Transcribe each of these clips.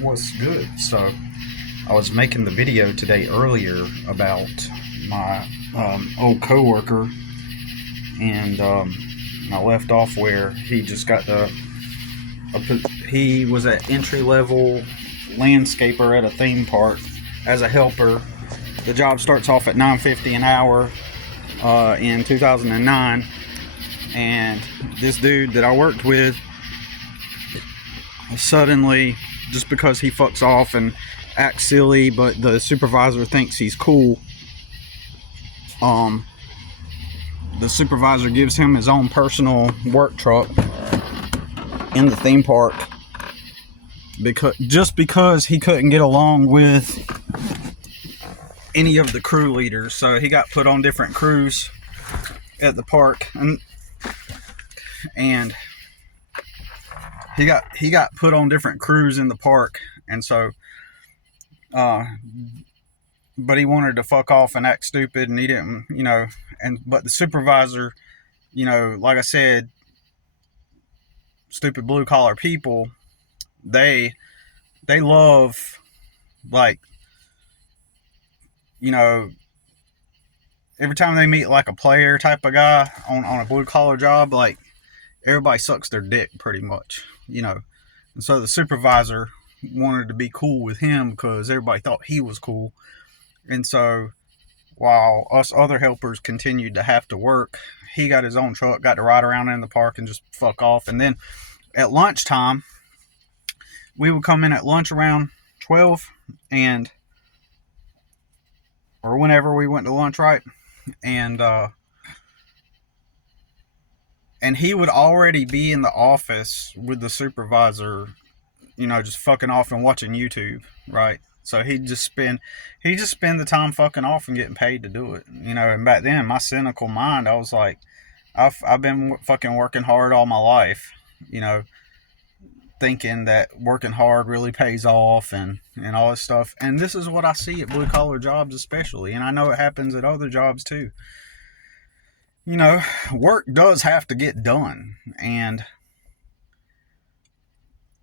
What's good? So, I was making the video today earlier about my old coworker, and I left off where he just got he was an entry level landscaper at a theme park as a helper. The job starts off at 9.50 an hour in 2009, and this dude that I worked with suddenly, just because he fucks off and acts silly, but the supervisor thinks he's cool, um, the supervisor gives him his own personal work truck in the theme park because he couldn't get along with any of the crew leaders. So he got put on different crews at the park, and he got put on different crews in the park, and so but he wanted to fuck off and act stupid, and he didn't, but the supervisor, like I said, stupid blue collar people, they love, like, every time they meet like a player type of guy on a blue collar job, like, everybody sucks their dick pretty much, and so the supervisor wanted to be cool with him because everybody thought he was cool. And so while us other helpers continued to have to work, he got his own truck, got to ride around in the park and just fuck off. And then at lunchtime, we would come in at lunch around 12, or whenever we went to lunch, right? And he would already be in the office with the supervisor, just fucking off and watching YouTube, right? So he'd just spend the time fucking off and getting paid to do it, And back then, my cynical mind, I was like, I've been fucking working hard all my life, thinking that working hard really pays off and all this stuff. And this is what I see at blue collar jobs especially, and I know it happens at other jobs too. Work does have to get done, and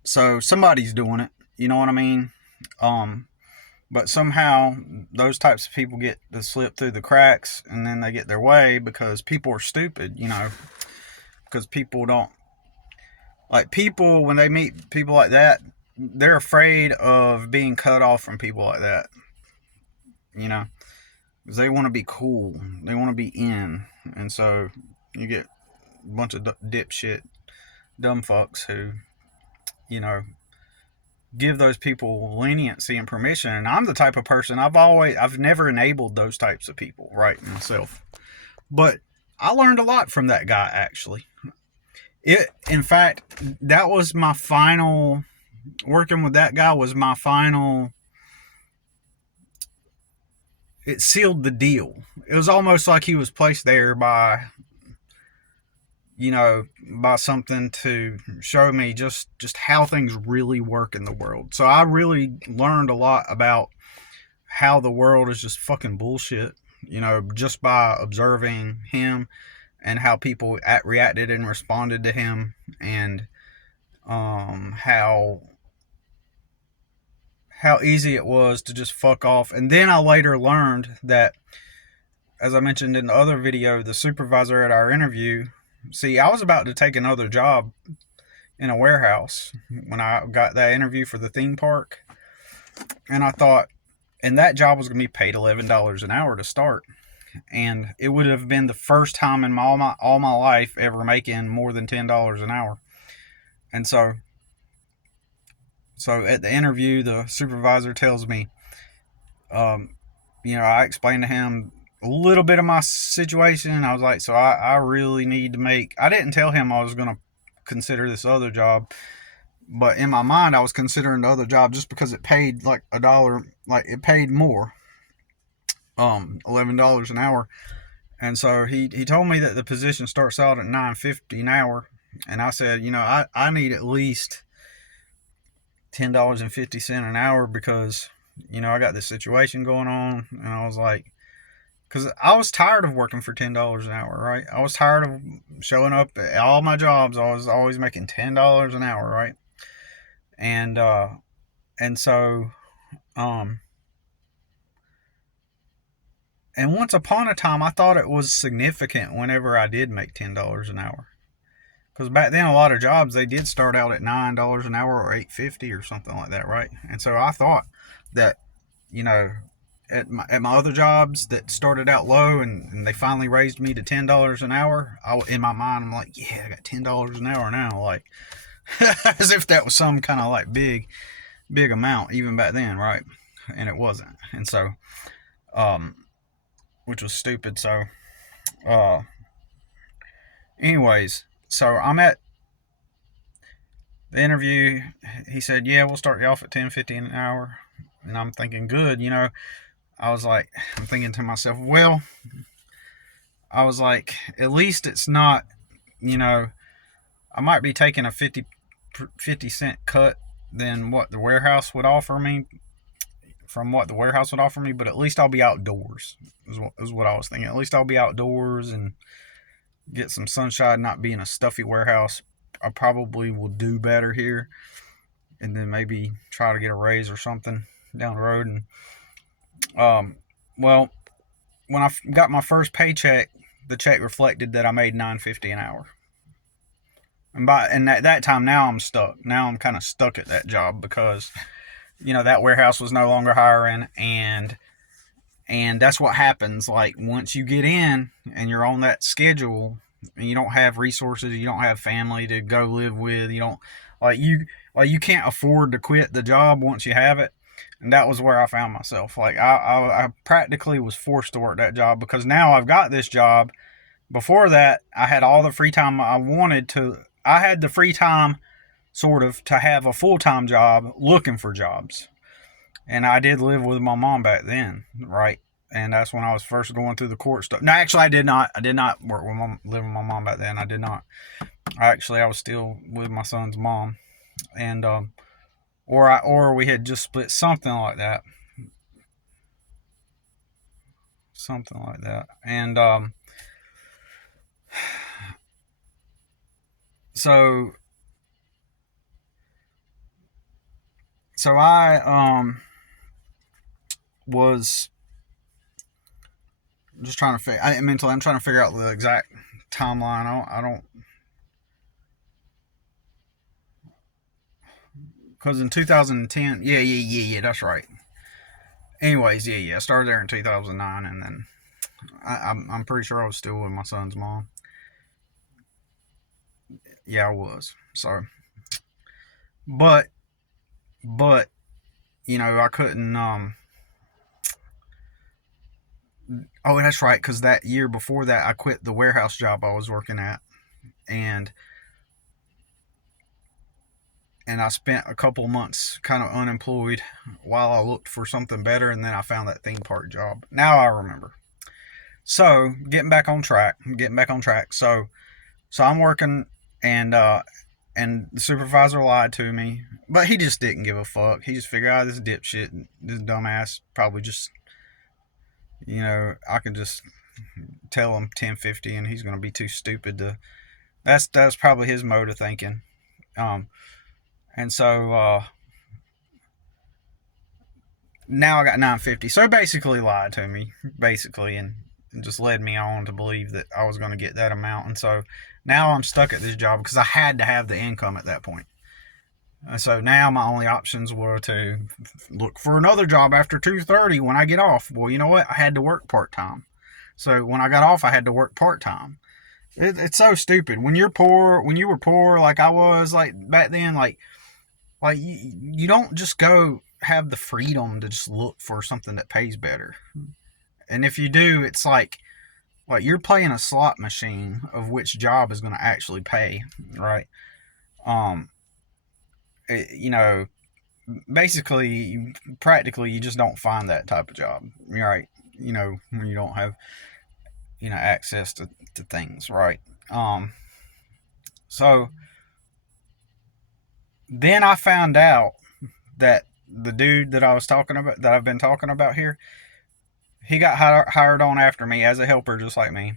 so somebody's doing it. You know what I mean? But somehow those types of people get to slip through the cracks, and then they get their way because people are stupid, because people don't, like, people, when they meet people like that, they're afraid of being cut off from people like that, because they want to be cool, they want to be in, and so you get a bunch of dipshit dumb fucks who, give those people leniency and permission. And I'm the type of person, I've never enabled those types of people, right, myself. But I learned a lot from that guy, actually. In fact, that was my final, working with that guy was my final, it sealed the deal. It was almost like he was placed there by something to show me just how things really work in the world. So I really learned a lot about how the world is just fucking bullshit, just by observing him and how people reacted and responded to him, and how easy it was to just fuck off. And then I later learned that, as I mentioned in the other video, the supervisor at our interview, see, I was about to take another job in a warehouse when I got that interview for the theme park. And I thought, and that job was going to be paid $11 an hour to start. And it would have been the first time in all my life ever making more than $10 an hour. And so at the interview, the supervisor tells me, I explained to him a little bit of my situation. I was like, so I really need to make, I didn't tell him I was going to consider this other job, but in my mind I was considering the other job just because it paid like $1, like it paid more, $11 an hour. And so he told me that the position starts out at $9.50 an hour, and I said, I need at least $10.50 an hour because I got this situation going on. And I was like, because I was tired of working for $10 an hour, right? I was tired of showing up at all my jobs. I was always making $10 an hour, right? And And so, um, and once upon a time, I thought it was significant whenever I did make $10 an hour. Because back then, a lot of jobs they did start out at $9 an hour or $8.50 or something like that, right? And so I thought that, you know, at my other jobs that started out low and they finally raised me to $10 an hour, in my mind I'm like, yeah, I got $10 an hour now, like as if that was some kind of like big amount even back then, right? And it wasn't, and so which was stupid. So uh, anyways, so I'm at the interview. He said, yeah, we'll start you off at 10.50 an hour, and I'm thinking, good, I was like, I'm thinking to myself, well, I was like, at least it's not, I might be taking a 50 cent cut than what the warehouse would offer me, from what the warehouse would offer me, but at least I'll be outdoors, is what I was thinking. At least I'll be outdoors and get some sunshine, not be in a stuffy warehouse. I probably will do better here, and then maybe try to get a raise or something down the road. And well, when I got my first paycheck, the check reflected that I made $9.50 an hour. And at that time, now I'm stuck. Now I'm kind of stuck at that job because, that warehouse was no longer hiring, and that's what happens. Like, once you get in and you're on that schedule, and you don't have resources, you don't have family to go live with, you don't you can't afford to quit the job once you have it. And that was where I found myself. Like, I practically was forced to work that job because now I've got this job. Before that, I had all the free time I wanted to. I had the free time, sort of, to have a full-time job looking for jobs. And I did live with my mom back then, right? And that's when I was first going through the court stuff. No, actually, I did not. I did not live with my mom back then. I did not. I was still with my son's mom, and or we had just split, something like that, and so I was just trying to figure. I'm trying to figure out the exact timeline. I don't, because in 2010, yeah, that's right. Anyways, yeah, I started there in 2009, and then I'm pretty sure I was still with my son's mom. Yeah, I was. So, but I couldn't. Oh, that's right, because that year before that, I quit the warehouse job I was working at, and I spent a couple months kind of unemployed while I looked for something better, and then I found that theme park job. Now I remember. So, getting back on track. So I'm working, and the supervisor lied to me, but he just didn't give a fuck. He just figured out, this dipshit, this dumbass, probably just, I can just tell him 10.50, and he's gonna be too stupid to. That's probably his mode of thinking. And so now I got 9.50. So he basically lied to me, and just led me on to believe that I was going to get that amount. And so now I'm stuck at this job because I had to have the income at that point. And so now my only options were to look for another job after 2:30 when I get off. Well, you know what? I had to work part-time. So when I got off, I had to work part-time. It's so stupid. When you were poor, like I was, like back then, like you don't just go have the freedom to just look for something that pays better. And if you do, it's like you're playing a slot machine of which job is going to actually pay, right? Um, you know, basically, practically, you just don't find that type of job, right? When you don't have access to things, right? So then I found out that the dude that I've been talking about here, he got hired on after me as a helper, just like me.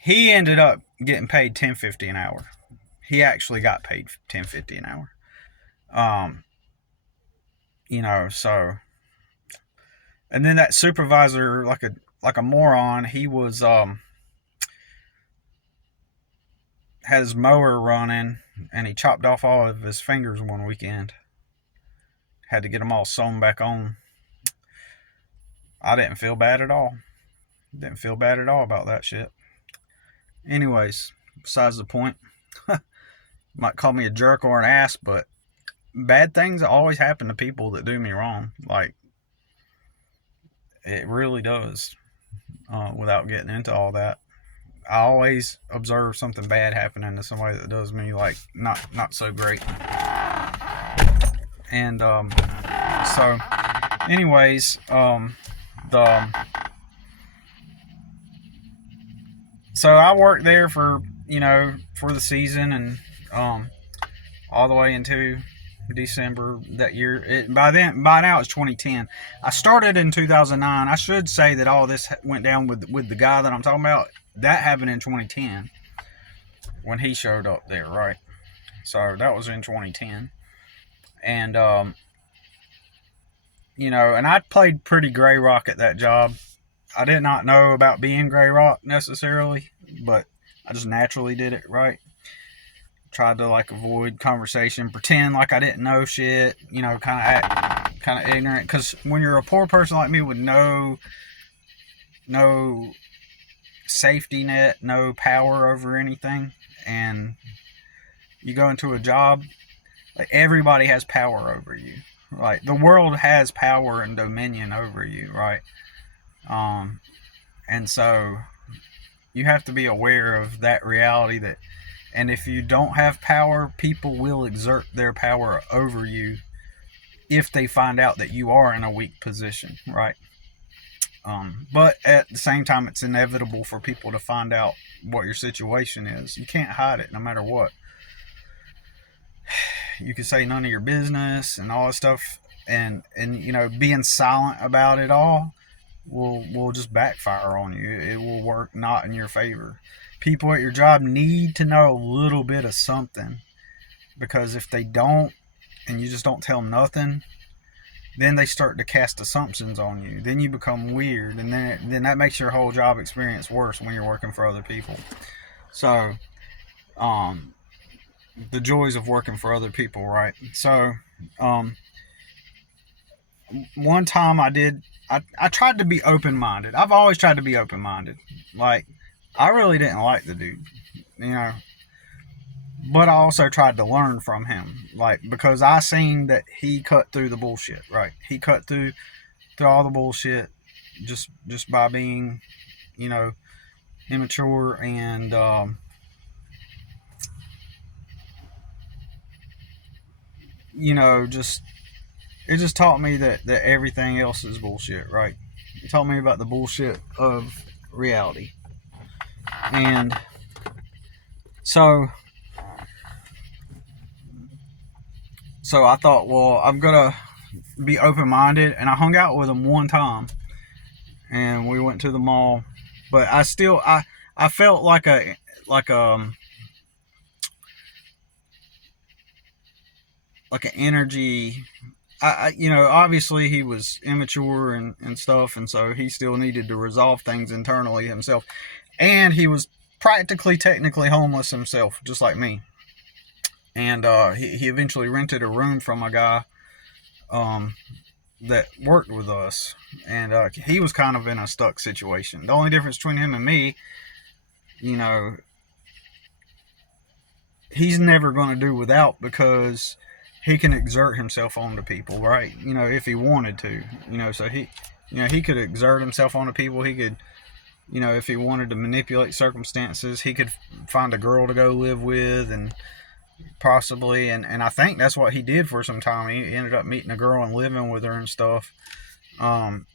He ended up getting paid $10.50 an hour. He actually got paid $10.50 an hour. So, and then that supervisor, like a moron, he was had his mower running, and he chopped off all of his fingers one weekend. Had to get them all sewn back on. I didn't feel bad at all. Didn't feel bad at all about that shit. Anyways, besides the point. Might call me a jerk or an ass, but bad things always happen to people that do me wrong. Like, it really does. Without getting into all that, I always observe something bad happening to somebody that does me like not so great. And so, anyways, the so I worked there for for the season, and all the way into December that year. By now it's 2010. I started in 2009. I should say that all this went down with the guy that I'm talking about. That happened in 2010 when he showed up there, right? So that was in 2010, and and I played pretty gray rock at that job. I did not know about being gray rock necessarily, but I just naturally did it, right? Tried to like avoid conversation, pretend like I didn't know shit, kind of act kind of ignorant. Because when you're a poor person like me with no safety net, no power over anything, and you go into a job, like everybody has power over you. Like the world has power and dominion over you, right? And so you have to be aware of that reality that. And if you don't have power, people will exert their power over you if they find out that you are in a weak position, right? But at the same time, it's inevitable for people to find out what your situation is. You can't hide it no matter what. You can say none of your business and all that stuff, and being silent about it all will just backfire on you. It will work not in your favor. People at your job need to know a little bit of something, because if they don't, and you just don't tell them nothing, then they start to cast assumptions on you. Then you become weird, and then that makes your whole job experience worse when you're working for other people. So, the joys of working for other people, right? So, one time I tried to be open-minded. I've always tried to be open-minded. Like, I really didn't like the dude, but I also tried to learn from him, like, because I seen that he cut through the bullshit, right? He cut through all the bullshit just by being, immature, and it just taught me that everything else is bullshit, right? It taught me about the bullshit of reality. And so I thought, well, I'm gonna be open-minded, and I hung out with him one time, and we went to the mall. But I felt like an energy. Obviously he was immature and stuff, and so he still needed to resolve things internally himself. And he was technically homeless himself, just like me. And he eventually rented a room from a guy that worked with us. And he was kind of in a stuck situation. The only difference between him and me, he's never going to do without, because he can exert himself onto people, right? If he wanted to. So he could exert himself onto people. He could, if he wanted to manipulate circumstances, he could find a girl to go live with, and possibly, and I think that's what he did for some time. He ended up meeting a girl and living with her and stuff. In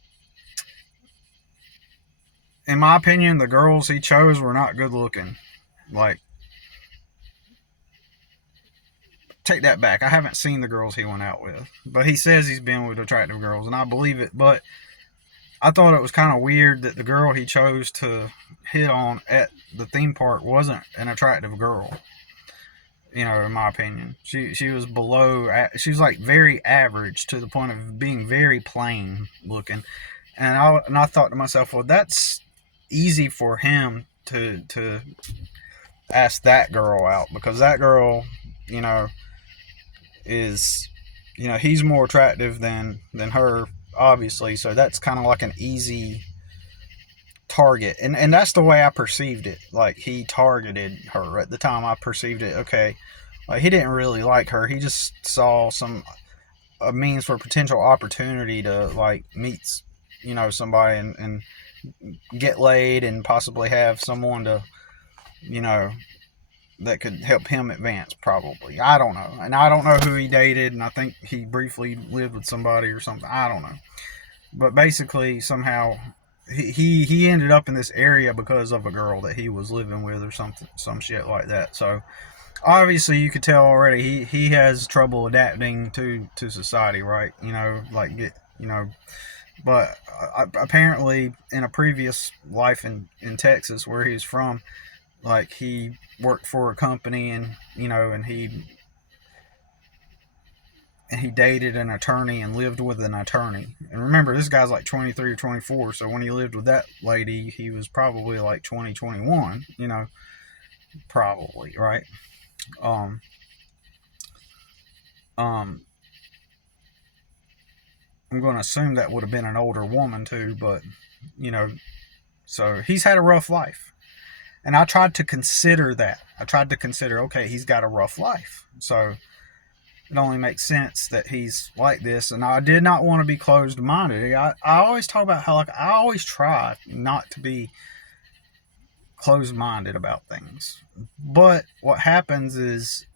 my opinion, the girls he chose were not good looking. Like, take that back. I haven't seen the girls he went out with, but he says he's been with attractive girls, and I believe it. But I thought it was kind of weird that the girl he chose to hit on at the theme park wasn't an attractive girl. You know, in my opinion, she was below. She was like very average to the point of being very plain looking, and I thought to myself, well, that's easy for him to ask that girl out, because that girl, you know, is, you know, he's more attractive than her, obviously. So that's kind of like an easy target, and that's the way I perceived it. Like, he targeted her at the time. I perceived it, okay, like he didn't really like her. He just saw some a means for potential opportunity to like meet, you know, somebody and get laid and possibly have someone to, you know, that could help him advance. Probably, I don't know, and I don't know who he dated, and I think he briefly lived with somebody or something. I don't know, but basically somehow he ended up in this area because of a girl that he was living with or something, some shit like that. So obviously you could tell already he has trouble adapting to society, right? You know, like get, you know, but apparently in a previous life in Texas where he's from, like he worked for a company, and you know, and he dated an attorney and lived with an attorney. And remember, this guy's like 23 or 24, so when he lived with that lady, he was probably like 20, 21, you know, probably, right? Um, um, I'm going to assume that would have been an older woman too, but, you know, so he's had a rough life. And I tried to consider that. I tried to consider, okay, he's got a rough life. So it only makes sense that he's like this. And I did not want to be closed minded. I always talk about how, like, I always try not to be closed minded about things. But what happens is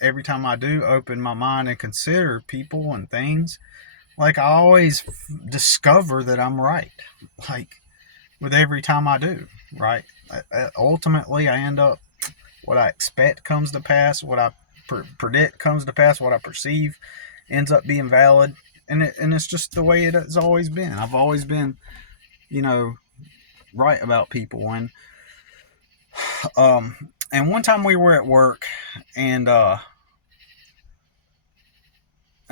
every time I do open my mind and consider people and things, like, I always discover that I'm right. Like, with every time I do, right? Ultimately, I end up, what I expect comes to pass, what I predict comes to pass, what I perceive ends up being valid, and it's just the way it has always been. I've always been, you know, right about people. And one time we were at work, and and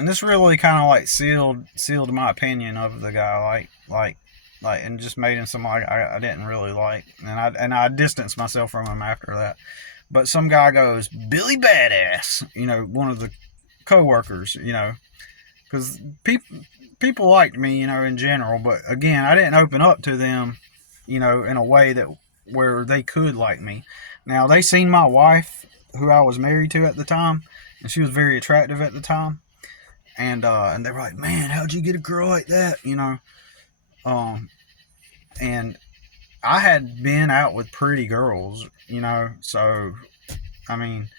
this really kind of like sealed my opinion of the guy, like, and just made him somebody I didn't really like, and I distanced myself from him after that. But some guy goes, Billy Badass, you know, one of the coworkers, you know, because people liked me, you know, in general. But again, I didn't open up to them, you know, in a way that where they could like me. Now, they seen my wife, who I was married to at the time, and she was very attractive at the time. And they were like, man, how'd you get a girl like that, you know? And I had been out with pretty girls, you know, so I mean,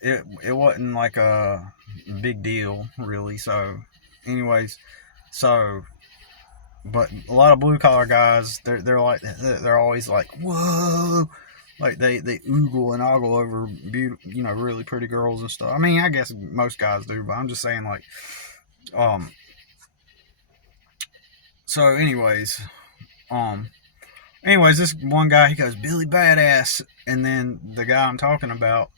it wasn't like a big deal really. So, anyways, so, but a lot of blue collar guys, they're like, they're always like, whoa, like they oogle and ogle over beautiful, you know, really pretty girls and stuff. I mean, I guess most guys do, but I'm just saying, like, um. So, anyways, this one guy, he goes, Billy Badass, and then the guy I'm talking about,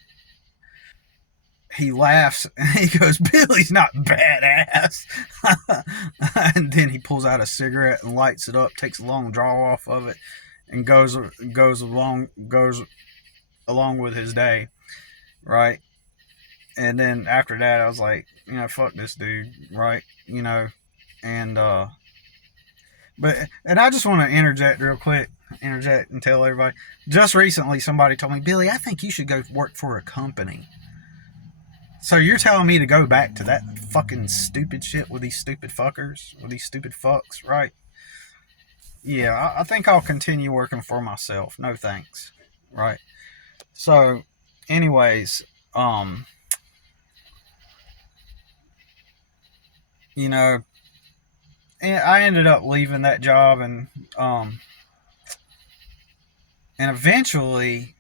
he laughs and he goes, Billy's not badass. And then he pulls out a cigarette and lights it up, takes a long draw off of it, and goes along with his day, right? And then after that, I was like, you know, fuck this dude, right? You know, and and I just want to interject real quick, and tell everybody. Just recently, somebody told me, Billy, I think you should go work for a company. So you're telling me to go back to that fucking stupid shit with these stupid fuckers, with these stupid fucks, right? Yeah, I think I'll continue working for myself. No thanks, right? So, anyways, you know, I ended up leaving that job, and eventually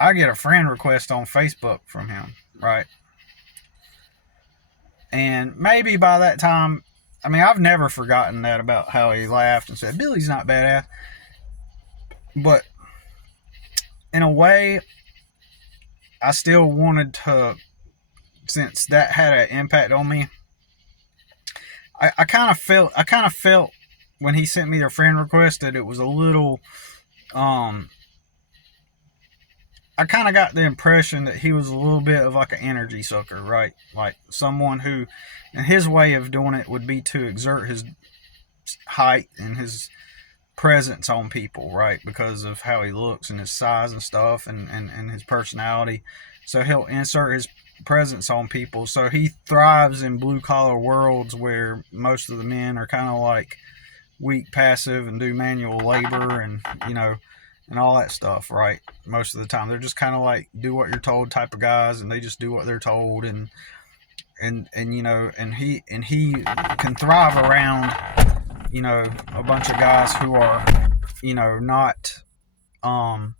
I get a friend request on Facebook from him, right? And maybe by that time, I mean, I've never forgotten that about how he laughed and said, Billy's not badass. But in a way, I still wanted to, since that had an impact on me. I kind of felt when he sent me a friend request that it was a little, um, I kind of got the impression that he was a little bit of like an energy sucker, right? Like someone who, and his way of doing it would be to exert his height and his presence on people, right? Because of how he looks and his size and stuff, and his personality. So he'll insert his presence on people. So he thrives in blue collar worlds where most of the men are kind of like weak, passive, and do manual labor, and and all that stuff, right? Most of the time, they're just kind of like do what you're told type of guys, and they just do what they're told, and he can thrive around a bunch of guys who are not um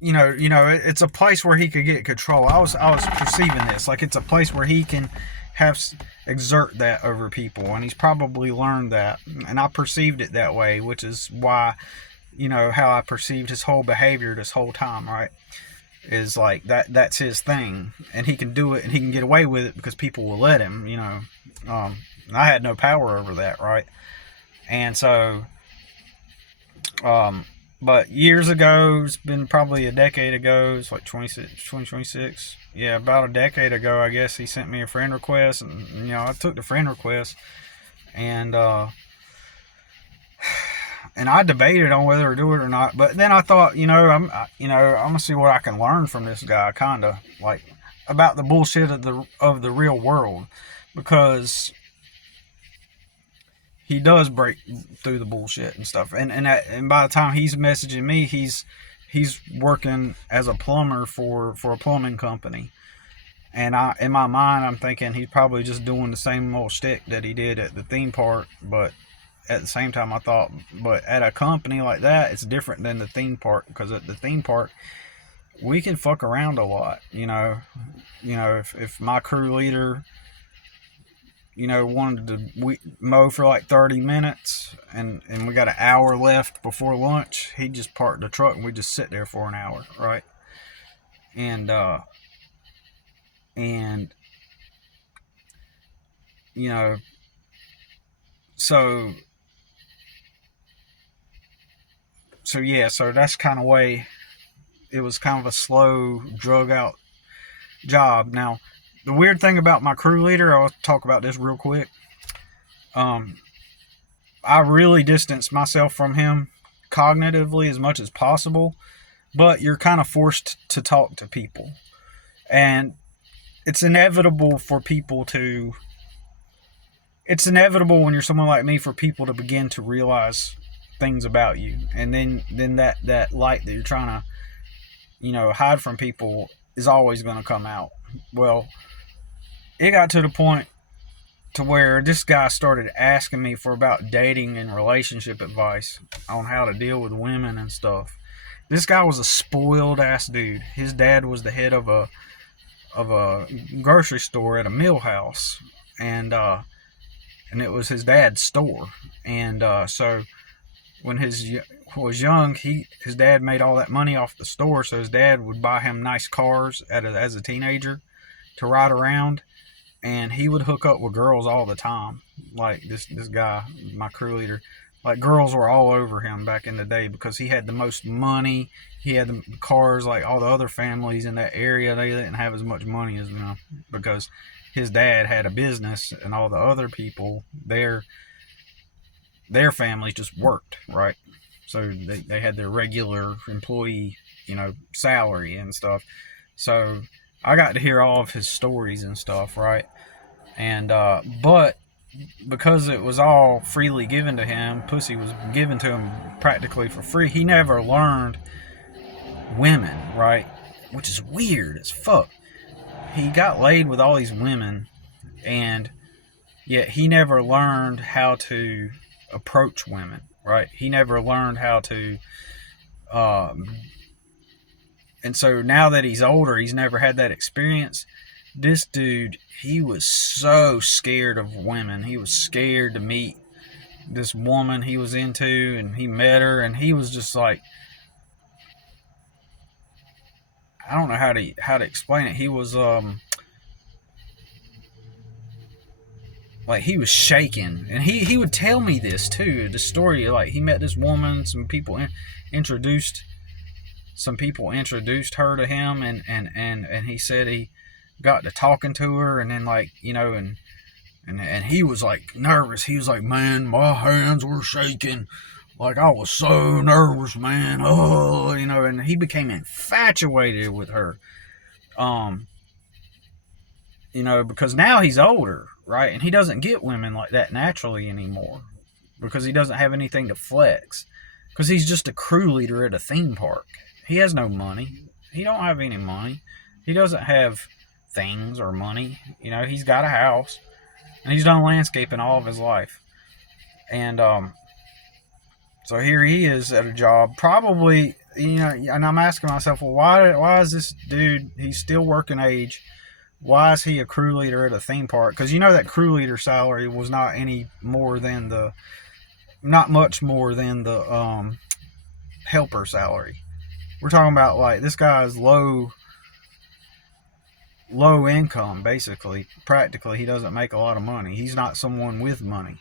it's a place where he could get control. I was perceiving this like it's a place where he can have exert that over people, and he's probably learned that, and I perceived it that way, which is why how I perceived his whole behavior this whole time, right? Is like that's his thing, and he can do it and he can get away with it because people will let him. I had no power over that, right? And so but years ago, it's been probably a decade ago, it's like 2026, yeah, about a decade ago, I guess, he sent me a friend request, and I took the friend request, and I debated on whether to do it or not. But then I thought, I'm gonna see what I can learn from this guy, kind of like about the bullshit of the real world, because he does break through the bullshit and stuff. And by the time he's messaging me, he's working as a plumber for a plumbing company. And in my mind, I'm thinking he's probably just doing the same old shtick that he did at the theme park. But at the same time, I thought, but at a company like that, it's different than the theme park, because at the theme park, we can fuck around a lot. If my crew leader wanted to mow for like 30 minutes, and we got an hour left before lunch, he'd just park the truck and we just sit there for an hour, right? And so yeah, so that's kind of way it was, kind of a slow, drug out job. Now, the weird thing about my crew leader, I'll talk about this real quick. I really distanced myself from him cognitively as much as possible, but you're kind of forced to talk to people, and it's inevitable when you're someone like me, for people to begin to realize things about you, and then that light that you're trying to hide from people is always going to come out. Well, it got to the point to where this guy started asking me for about dating and relationship advice on how to deal with women and stuff. This guy was a spoiled ass dude. His dad was the head of a grocery store at a mill house, and it was his dad's store. And so when he was young, his dad made all that money off the store, so his dad would buy him nice cars as a teenager to ride around, and he would hook up with girls all the time. Like this guy, my crew leader, like girls were all over him back in the day because he had the most money. He had the cars. Like all the other families in that area, they didn't have as much money as them, because his dad had a business, and all the other people, their families just worked, right? So they had their regular employee, salary and stuff. So I got to hear all of his stories and stuff, right? And but because it was all freely given to him, pussy was given to him practically for free, he never learned women, right? Which is weird as fuck. He got laid with all these women, and yet he never learned how to approach women, right? He never learned how to and so now that he's older, he's never had that experience. This dude, he was so scared of women. He was scared to meet this woman he was into, and he met her, and he was just like, I don't know how to explain it. He was like, he was shaking, and he would tell me this too. The story, like, he met this woman, introduced introduced her to him, and he said he got to talking to her, and then, like, and he was like nervous. He was like, man, my hands were shaking. Like, I was so nervous, man. Oh, and he became infatuated with her. Because now he's older, right? And he doesn't get women like that naturally anymore because he doesn't have anything to flex. Because he's just a crew leader at a theme park. He has no money. He don't have any money. He doesn't have things or money. He's got a house. And he's done landscaping all of his life. And so here he is at a job, probably, and I'm asking myself, well, why is this dude, he's still working age, why is he a crew leader at a theme park? Because that crew leader salary was not much more than the helper salary. We're talking about, like, this guy's low income, basically. Practically, he doesn't make a lot of money. He's not someone with money.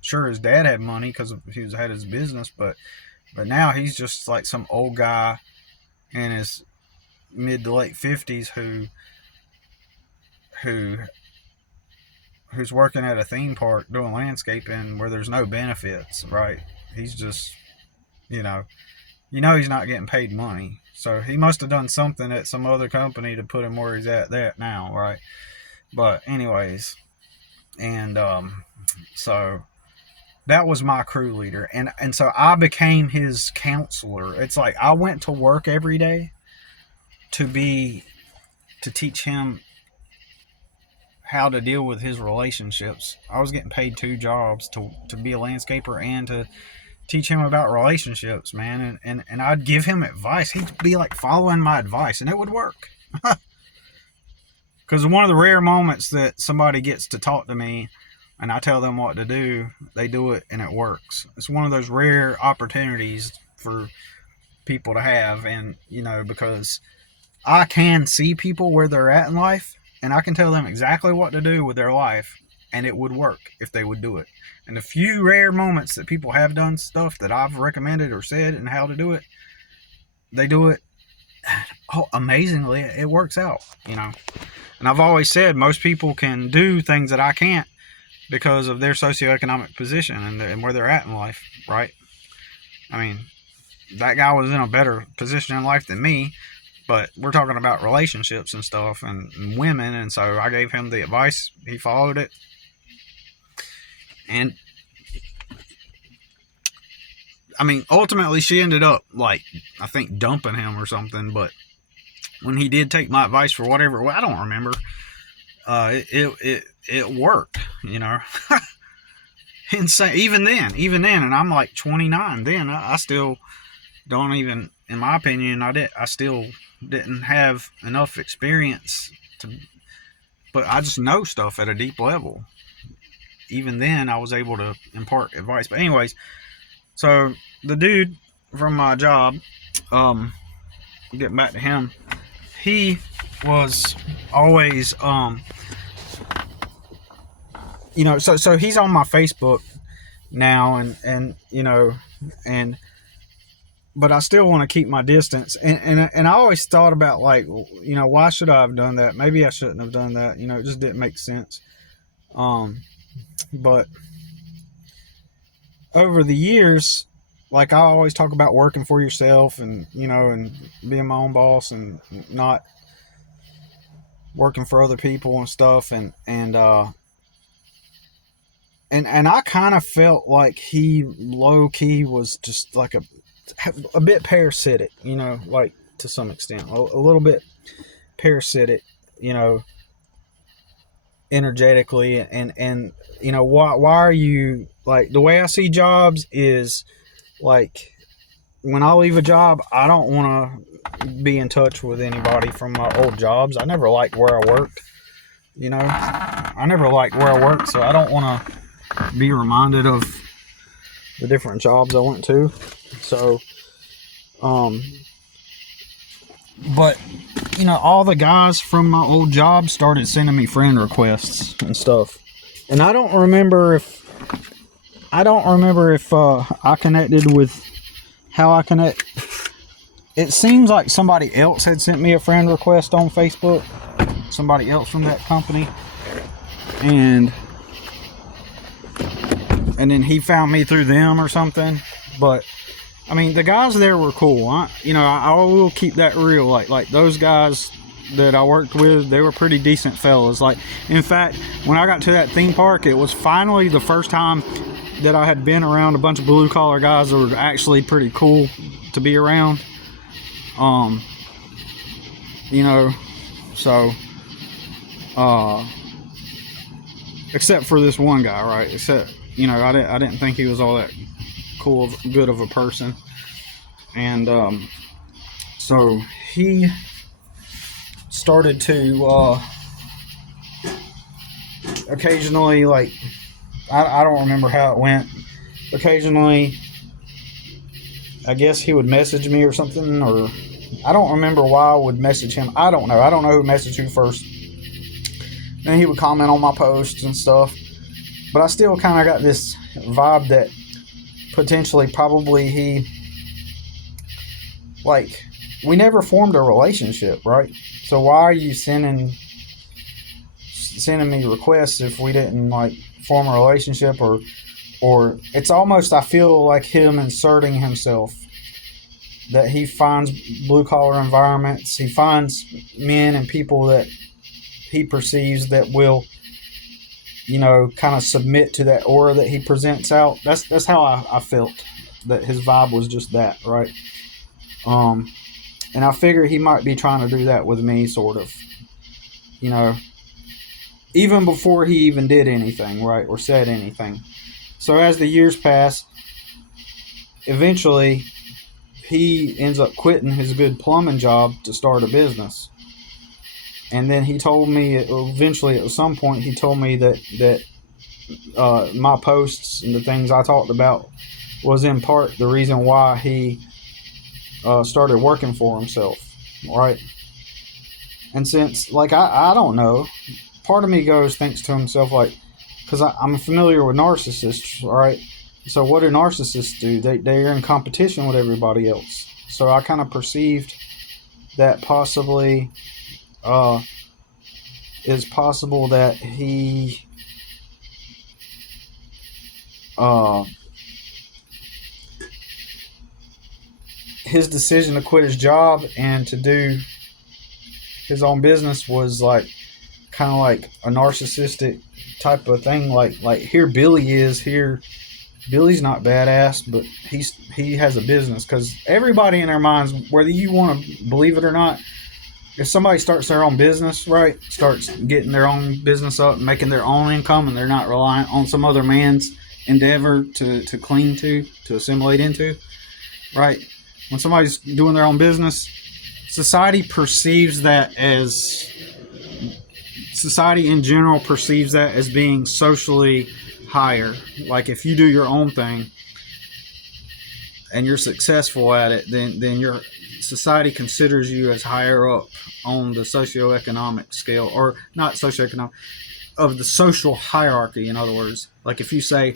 Sure, his dad had money because he had his business, but now he's just like some old guy in his mid to late 50s who's working at a theme park doing landscaping where there's no benefits, right? He's just, he's not getting paid money. So he must have done something at some other company to put him where he's at that now, right? But anyways, and so that was my crew leader, and so I became his counselor. It's like I went to work every day to teach him how to deal with his relationships. I was getting paid 2 jobs to be a landscaper and to teach him about relationships, man. And I'd give him advice. He'd be like following my advice, and it would work. Because one of the rare moments that somebody gets to talk to me and I tell them what to do, they do it and it works. It's one of those rare opportunities for people to have. And, because I can see people where they're at in life, and I can tell them exactly what to do with their life, and it would work if they would do it. And the few rare moments that people have done stuff that I've recommended or said and how to do it, they do it. Oh, amazingly, it works out, And I've always said most people can do things that I can't because of their socioeconomic position and where they're at in life, right? I mean, that guy was in a better position in life than me, but we're talking about relationships and stuff and women, and so I gave him the advice. He followed it. And I mean, ultimately she ended up, like, I think dumping him or something, but when he did take my advice for whatever, I don't remember, it worked, Insane. Even then, and I'm like 29 then, I still don't even, in my opinion, I still didn't have enough experience but I just know stuff at a deep level. Even then, I was able to impart advice. But anyways, so the dude from my job, getting back to him, he was always, so he's on my Facebook now, but I still want to keep my distance. And I always thought about, like, why should I have done that? Maybe I shouldn't have done that. It just didn't make sense. But over the years, like, I always talk about working for yourself and, and being my own boss and not working for other people and stuff. And I kind of felt like he low key was just like a bit parasitic, like, to some extent, a little bit parasitic, energetically, and why are you, like, the way I see jobs is, like, when I leave a job, I don't want to be in touch with anybody from my old jobs. I never liked where I worked, I never liked where I worked, so I don't want to be reminded of the different jobs I went to. So But you know, all the guys from my old job started sending me friend requests and stuff. And I don't remember if I connected with how I connect. It seems like somebody else had sent me a friend request on Facebook. Somebody else from that company. And then he found me through them or something. But I mean, the guys there were cool. I will keep that real. Like those guys that I worked with, they were pretty decent fellas. Like, in fact, when I got to that theme park, it was finally the first time that I had been around a bunch of blue collar guys that were actually pretty cool to be around. So except for this one guy, right? I didn't think he was all that good of a person. And so he started to occasionally, like, I don't remember how it went. Occasionally, I guess he would message me or something, or I don't remember why I would message him. I don't know who messaged who first. Then he would comment on my posts and stuff. But I still kind of got this vibe that potentially probably he, like, we never formed a relationship, right? So why are you sending me requests if we didn't, like, form a relationship? Or it's almost, I feel like him inserting himself, that he finds blue collar environments, he finds men and people that he perceives that will, kind of submit to that aura that he presents out. That's how I felt, that his vibe was just that, right? And I figure he might be trying to do that with me, sort of, even before he even did anything, right, or said anything. So as the years pass, eventually he ends up quitting his good plumbing job to start a business. And then he told me, eventually at some point, he told me that my posts and the things I talked about was in part the reason why he started working for himself, right? And since, like, I don't know, part of me thinks to himself, like, because I'm familiar with narcissists, right? So what do narcissists do? They're in competition with everybody else. So I kind of perceived that possibly is possible that he his decision to quit his job and to do his own business was like kind of like a narcissistic type of thing. Like here Billy's not badass, but he has a business. Because everybody in their minds, whether you want to believe it or not, if somebody starts their own business, right, starts getting their own business up, making their own income, and they're not reliant on some other man's endeavor to cling to assimilate into, right? When somebody's doing their own business, society in general perceives that as being socially higher. Like, if you do your own thing and you're successful at it, then your society considers you as higher up on the socioeconomic scale, or not socioeconomic, of the social hierarchy. In other words, like, if you say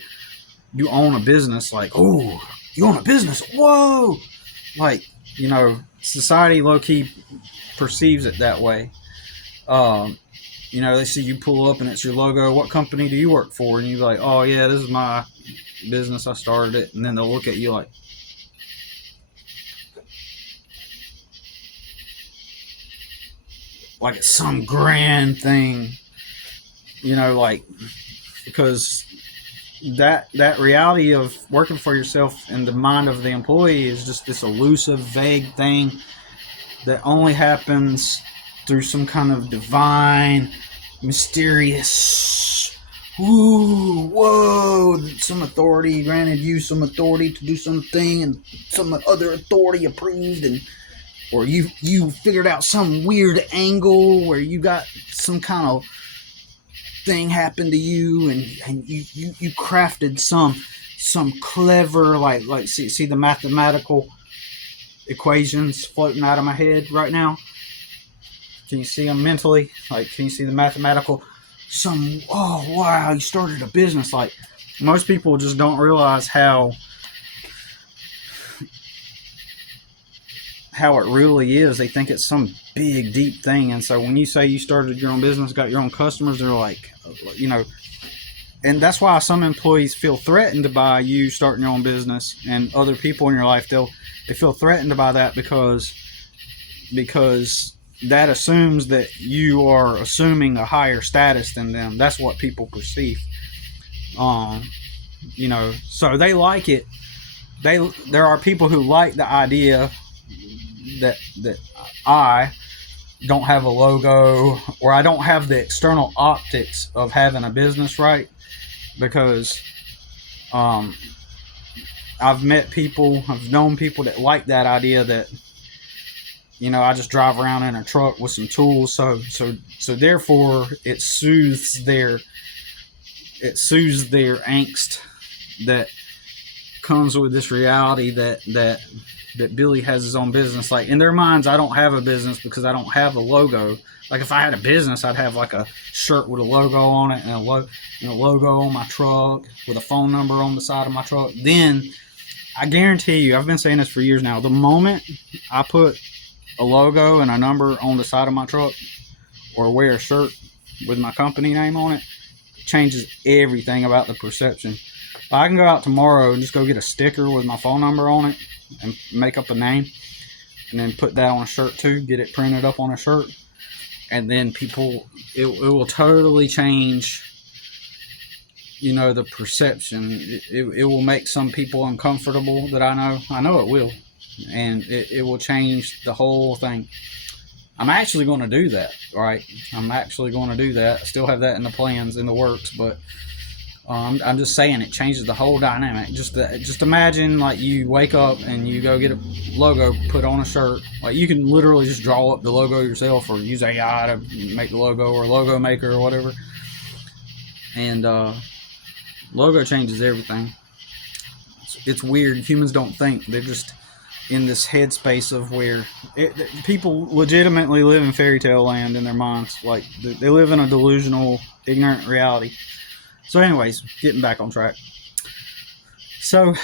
you own a business, like, oh, you own a business, whoa, like, society low-key perceives it that way. They see you pull up and it's your logo. What company do you work for? And you're like, oh yeah, this is my business, I started it. And then they'll look at you like it's some grand thing, because that reality of working for yourself in the mind of the employee is just this elusive, vague thing that only happens through some kind of divine, mysterious, whoa, some authority granted you some authority to do something, and some other authority approved, or you figured out some weird angle where you got some kind of thing happen to you, and you crafted some clever, like see the mathematical equations floating out of my head right now. Can you see them mentally? Like, can you see the mathematical? Oh, wow, you started a business. Like, most people just don't realize how it really is. They think it's some big, deep thing. And so when you say you started your own business, got your own customers, they're like, you know, and that's why some employees feel threatened by you starting your own business, and other people in your life, they feel threatened by that because that assumes that you are assuming a higher status than them. That's what people perceive. You know, so they like it. There are people who like the idea that I don't have a logo, or I don't have the external optics of having a business, right? Because I've met people, I've known people that like that idea, that, you know, I just drive around in a truck with some tools, so therefore it soothes their angst that comes with this reality that Billy has his own business. Like, in their minds, I don't have a business because I don't have a logo. Like, if I had a business, I'd have like a shirt with a logo on it, and a logo on my truck with a phone number on the side of my truck. Then I guarantee you, I've been saying this for years now, the moment I put a logo and a number on the side of my truck, or wear a shirt with my company name on it, changes everything about the perception. I can go out tomorrow and just go get a sticker with my phone number on it and make up a name, and then put that on a shirt too, get it printed up on a shirt, and then people, it will totally change, you know, the perception. It will make some people uncomfortable, that I know it will, and it will change the whole thing. I'm actually going to do that, right? I'm actually going to do that. I still have that in the plans, in the works, but I'm just saying, it changes the whole dynamic. Just imagine, like, you wake up and you go get a logo put on a shirt. Like, you can literally just draw up the logo yourself, or use AI to make the logo, or a logo maker or whatever. And logo changes everything. It's weird. Humans don't think. They're just in this headspace of where people legitimately live in fairy tale land in their minds. Like, they live in a delusional, ignorant reality. So anyways, getting back on track. So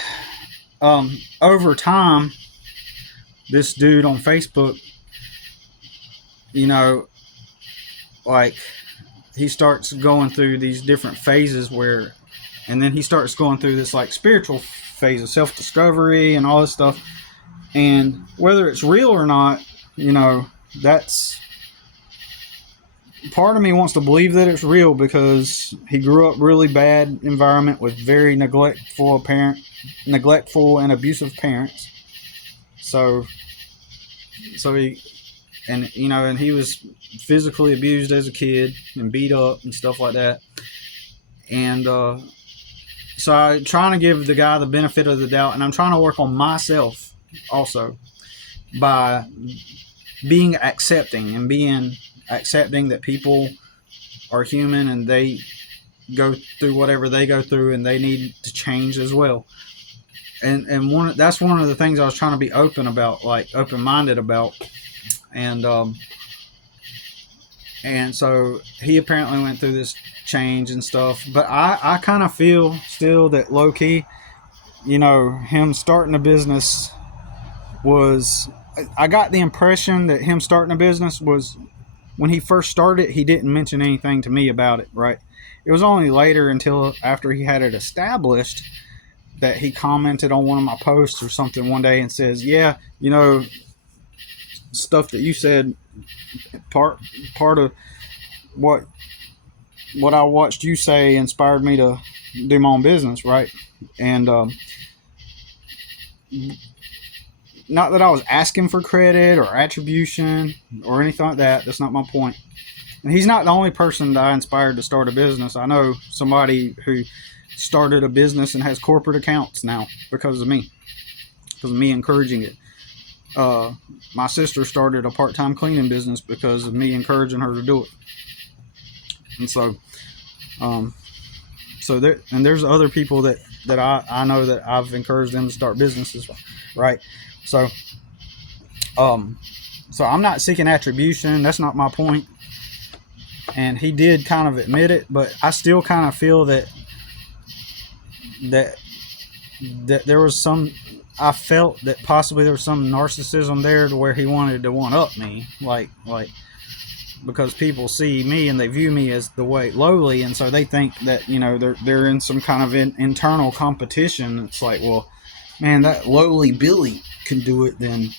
over time, this dude on Facebook, you know, like, he starts going through these different phases and then he starts going through this, like, spiritual phase of self-discovery and all this stuff. And whether it's real or not, you know, that's, part of me wants to believe that it's real, because he grew up really bad environment with very neglectful and abusive parents. So he, and, you know, and he was physically abused as a kid and beat up and stuff like that. And so I'm trying to give the guy the benefit of the doubt, and I'm trying to work on myself also by being accepting, and accepting that people are human, and they go through whatever they go through, and they need to change as well. And that's one of the things I was trying to be open-minded about. And so he apparently went through this change and stuff, but I kind of feel still that low-key, you know, him starting a business I got the impression that him starting a business was, when he first started, he didn't mention anything to me about it, right? It was only later, until after he had it established, that he commented on one of my posts or something one day and says, yeah, you know, stuff that you said, part of what I watched you say inspired me to do my own business, right? And not that I was asking for credit or attribution or anything like that. That's not my point. And he's not the only person that I inspired to start a business. I know somebody who started a business and has corporate accounts now because of me encouraging it. My sister started a part-time cleaning business because of me encouraging her to do it. And so there's other people that I know that I've encouraged them to start businesses, right? So So I'm not seeking attribution. That's not my point. And he did kind of admit it, but I still kind of feel that there was some. I felt that possibly there was some narcissism there to where he wanted to one up me, like because people see me and they view me as the way lowly, and so they think that, you know, they're in some kind of internal competition. It's like, well, man, that lowly Billy can do it, then,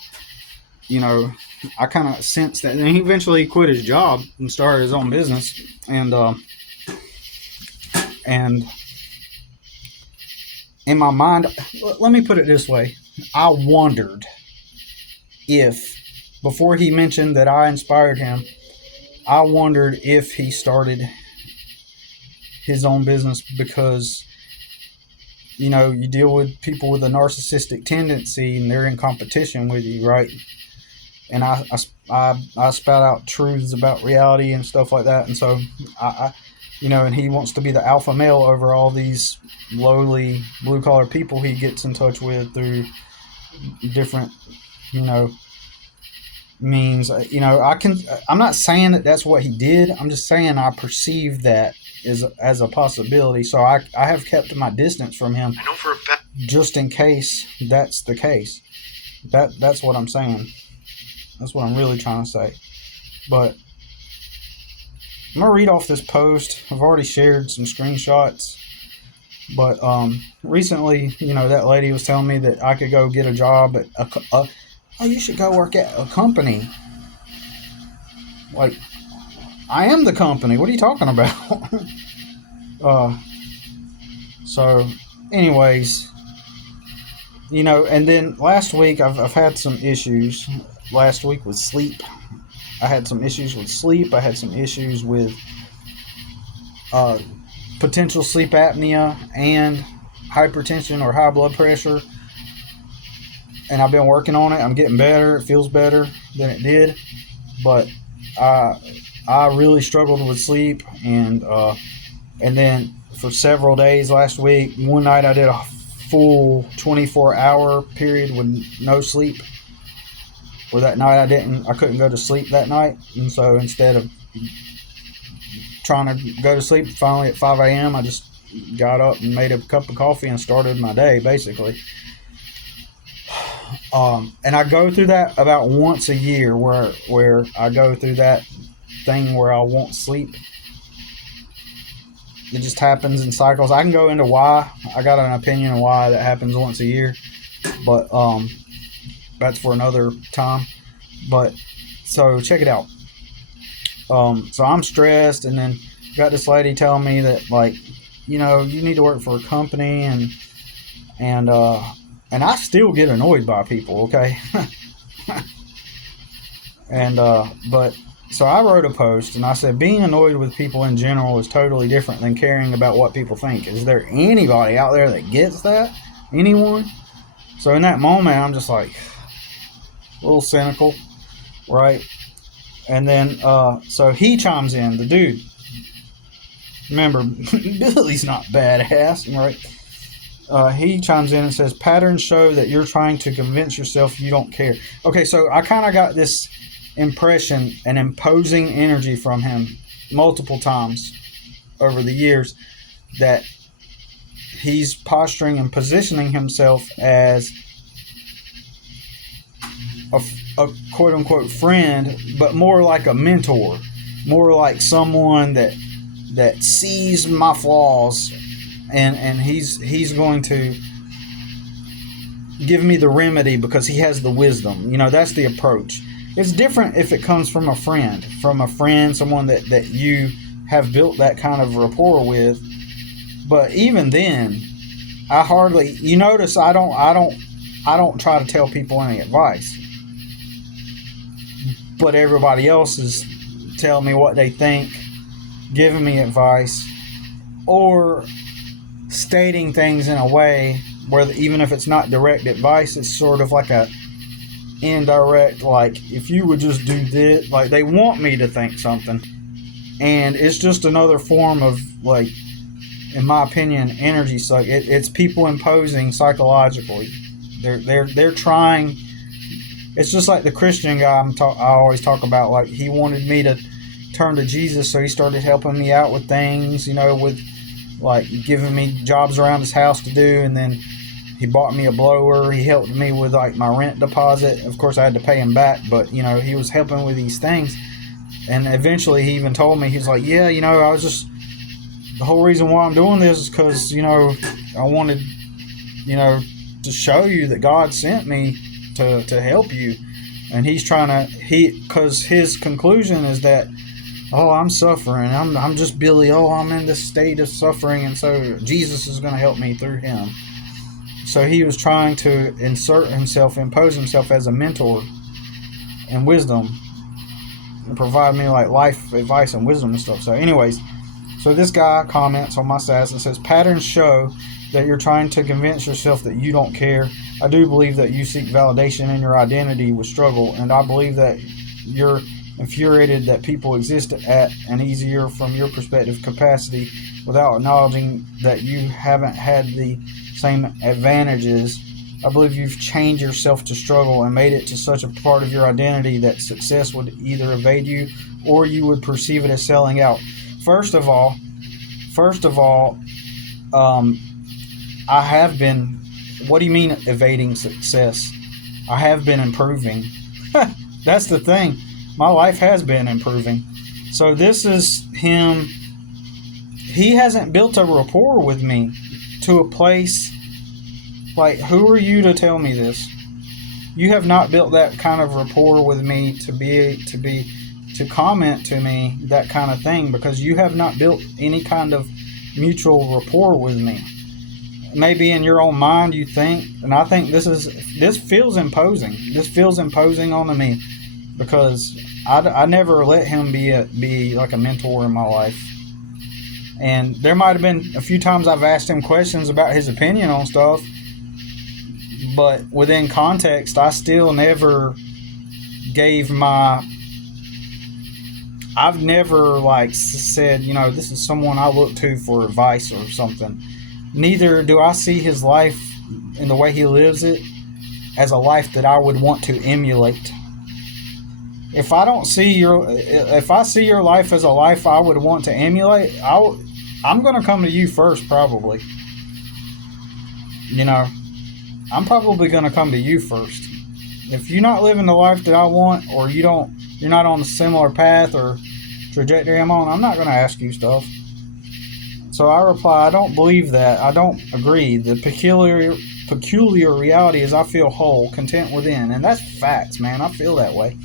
you know, I kind of sensed that. And he eventually quit his job and started his own business, and in my mind, let me put it this way, I wondered if, before he mentioned that I inspired him, I wondered if he started his own business because, you know, you deal with people with a narcissistic tendency and they're in competition with you, right? And I spout out truths about reality and stuff like that. And so, you know, and he wants to be the alpha male over all these lowly blue-collar people he gets in touch with through different, you know, means. You know, I'm not saying that that's what he did. I'm just saying I perceive that as a possibility. So I have kept my distance from him. I know for a fact, just in case that's the case. That's what I'm saying. That's what I'm really trying to say. But I'm going to read off this post. I've already shared some screenshots. But recently, you know, that lady was telling me that I could go get a job at oh, you should go work at a company. Like, I am the company. What are you talking about? So, anyways, you know, and then last week I've had some issues. Last week with sleep. I had some issues with sleep. I had some issues with potential sleep apnea and hypertension or high blood pressure. And I've been working on it. I'm getting better. It feels better than it did. But I really struggled with sleep. And then for several days last week, one night I did a full 24-hour period with no sleep. Or that night I couldn't go to sleep that night. And so instead of trying to go to sleep, finally at 5 a.m. I just got up and made a cup of coffee and started my day, basically. And I go through that about once a year where I go through that thing where I won't sleep. It just happens in cycles. I can go into why. I got an opinion on why that happens once a year. But that's for another time. But so check it out. So I'm stressed, and then got this lady telling me that, like, you know, you need to work for a company, and I still get annoyed by people, okay? And but so I wrote a post and I said, being annoyed with people in general is totally different than caring about what people think. Is there anybody out there that gets that? Anyone? So in that moment, I'm just like a little cynical, right? And then so he chimes in, the dude. Remember, Billy's not badass, right? He chimes in and says, patterns show that you're trying to convince yourself you don't care. Okay, so I kind of got this impression, an imposing energy from him multiple times over the years, that he's posturing and positioning himself as a quote-unquote friend, but more like a mentor, more like someone that sees my flaws, and he's going to give me the remedy because he has the wisdom. You know, that's the approach. It's different if it comes from a friend, someone that you have built that kind of rapport with. But even then, I hardly, you notice I don't try to tell people any advice. But everybody else is telling me what they think, giving me advice, or stating things in a way where even if it's not direct advice, it's sort of like a indirect, like, if you would just do this, like they want me to think something. And it's just another form of, like, in my opinion, energy suck. It's people imposing psychologically. They're trying It's just like the Christian guy I always talk about. Like, he wanted me to turn to Jesus, so he started helping me out with things, with like giving me jobs around his house to do, and then he bought me a blower. He helped me with like my rent deposit. Of course, I had to pay him back, but he was helping with these things. And eventually, he even told me, he's like, "Yeah, I was just the whole reason why I'm doing this is because I wanted to show you that God sent me to help you." And he's trying to because his conclusion is that, oh, I'm suffering. I'm just Billy. Oh, I'm in this state of suffering, and so Jesus is going to help me through him. So he was trying to impose himself as a mentor and wisdom, and provide me like life advice and wisdom and stuff. So anyways, this guy comments on my stats and says, patterns show that you're trying to convince yourself that you don't care. I do believe that you seek validation in your identity with struggle, and I believe that you're infuriated that people exist at an easier from your perspective capacity without acknowledging that you haven't had the same advantages. I believe you've chained yourself to struggle and made it to such a part of your identity that success would either evade you or you would perceive it as selling out. First of all, I have been, what do you mean evading success? I have been improving. That's the thing. My life has been improving. So this is him. He hasn't built a rapport with me to a place, like, who are you to tell me this? You have not built that kind of rapport with me to comment to me that kind of thing, because you have not built any kind of mutual rapport with me. Maybe in your own mind you think, and I think this feels imposing. This feels imposing on me, because I never let him be like a mentor in my life. And there might have been a few times I've asked him questions about his opinion on stuff, but within context, I still never gave I've never said, this is someone I look to for advice or something. Neither do I see his life and the way he lives it as a life that I would want to emulate. If I see your life as a life I would want to emulate, I'm going to come to you first, probably. I'm probably going to come to you first. If you're not living the life that I want, or you're not on a similar path or trajectory I'm on, I'm not going to ask you stuff. So I reply, I don't believe that. I don't agree. The peculiar reality is I feel whole, content within. And that's facts, man. I feel that way.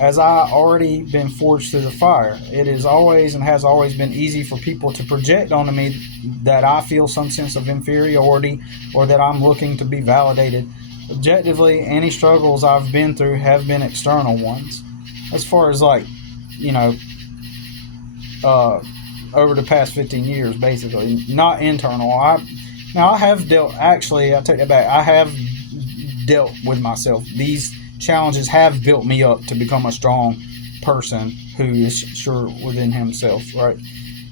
As I already been forged through the fire, it is always and has always been easy for people to project onto me that I feel some sense of inferiority or that I'm looking to be validated. Objectively, any struggles I've been through have been external ones. As far as over the past 15 years, basically, not internal. I have dealt, actually, I take that back, I have dealt with myself. These challenges have built me up to become a strong person who is sure within himself, right?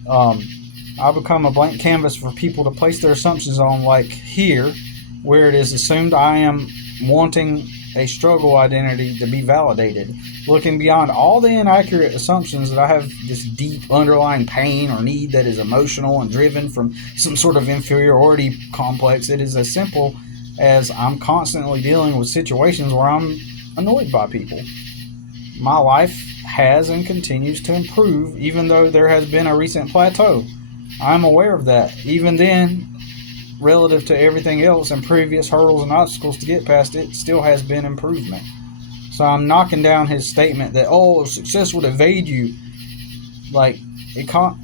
I become a blank canvas for people to place their assumptions on, like here, where it is assumed I am wanting a struggle identity to be validated. Looking beyond all the inaccurate assumptions that I have this deep underlying pain or need that is emotional and driven from some sort of inferiority complex, it is as simple as I'm constantly dealing with situations where I'm annoyed by people. My life has and continues to improve, even though there has been a recent plateau. I'm aware of that. Even then, relative to everything else and previous hurdles and obstacles to get past, it still has been improvement. So I'm knocking down his statement that, success would evade you. Like, it can't,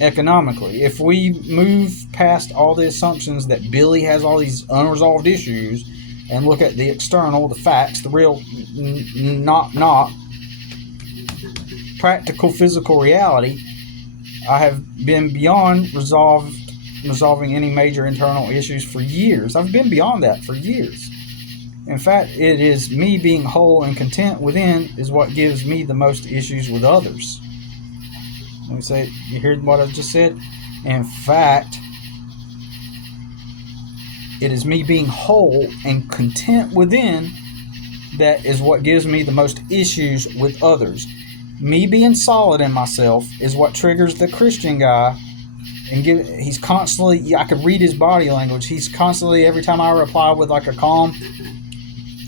economically. If we move past all the assumptions that Billy has all these unresolved issues and look at the external, the facts, the real, not practical physical reality, I have been beyond resolving any major internal issues for years. I've been beyond that for years. In fact, it is me being whole and content within is what gives me the most issues with others. Let me say, you heard what I just said? In fact, it is me being whole and content within that is what gives me the most issues with others. Me being solid in myself is what triggers the Christian guy. And he's constantly, I could read his body language. He's constantly, every time I reply with like a calm,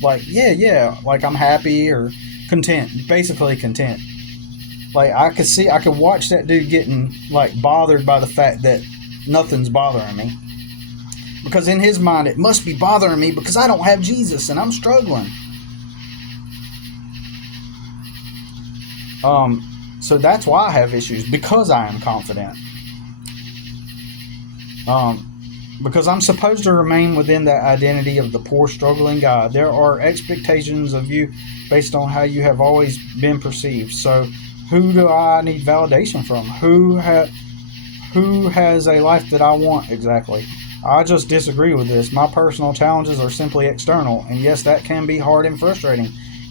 like, yeah, like I'm happy or content, basically content. Like I could watch that dude getting like bothered by the fact that nothing's bothering me. Because in his mind, it must be bothering me because I don't have Jesus and I'm struggling. So that's why I have issues, because I am confident. Because I'm supposed to remain within that identity of the poor, struggling guy. There are expectations of you based on how you have always been perceived. So who do I need validation from? Who has a life that I want exactly? I just disagree with this. My personal challenges are simply external. And yes, that can be hard and frustrating.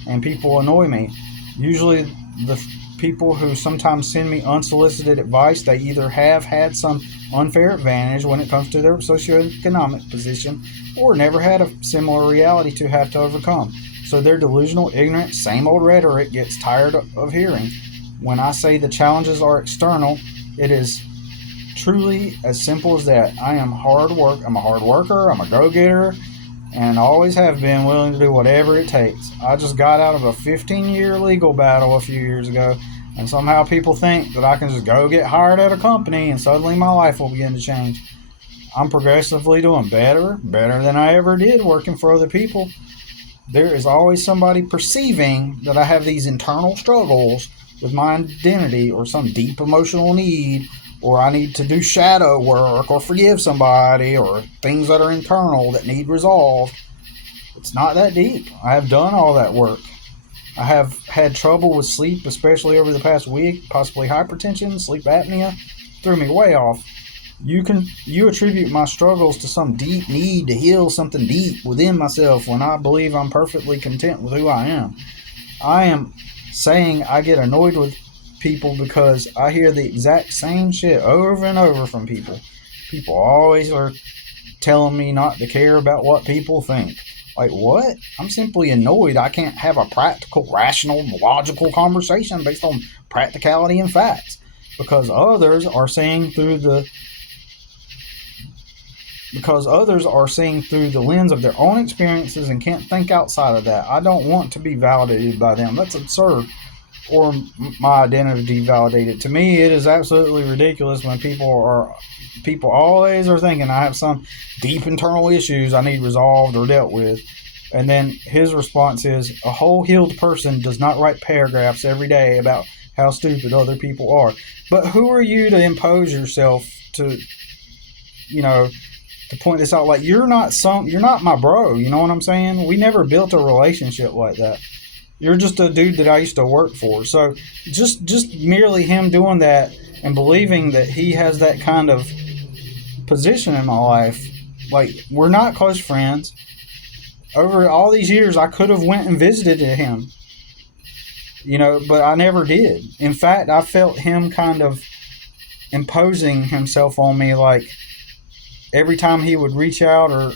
And people annoy me. Usually the people who sometimes send me unsolicited advice, they either have had some unfair advantage when it comes to their socioeconomic position or never had a similar reality to have to overcome. So their delusional, ignorant, same old rhetoric gets tired of hearing. When I say the challenges are external, it is truly as simple as that. I'm a hard worker, I'm a go-getter, and always have been willing to do whatever it takes. I just got out of a 15-year legal battle a few years ago, and somehow people think that I can just go get hired at a company and suddenly my life will begin to change. I'm progressively doing better than I ever did working for other people. There is always somebody perceiving that I have these internal struggles with my identity or some deep emotional need, or I need to do shadow work or forgive somebody, or things that are internal that need resolved. It's not that deep. I have done all that work. I have had trouble with sleep, especially over the past week, possibly hypertension, sleep apnea, threw me way off. You attribute my struggles to some deep need to heal something deep within myself when I believe I'm perfectly content with who I am. I am saying I get annoyed with people because I hear the exact same shit over and over from people. People always are telling me not to care about what people think. Like, what? I'm simply annoyed I can't have a practical, rational, logical conversation based on practicality and facts. Because others are seeing through the lens of their own experiences and can't think outside of that. I don't want to be validated by them. That's absurd. Or my identity validated. To me, it is absolutely ridiculous when people always are thinking I have some deep internal issues I need resolved or dealt with. And then his response is, a whole healed person does not write paragraphs every day about how stupid other people are. But who are you to impose yourself to point this out? Like, you're not my bro, you know what I'm saying? We never built a relationship like that. You're just a dude that I used to work for. So just merely him doing that and believing that he has that kind of position in my life, like, we're not close friends. Over all these years, I could have went and visited him, but I never did. In fact, I felt him kind of imposing himself on me, like every time he would reach out or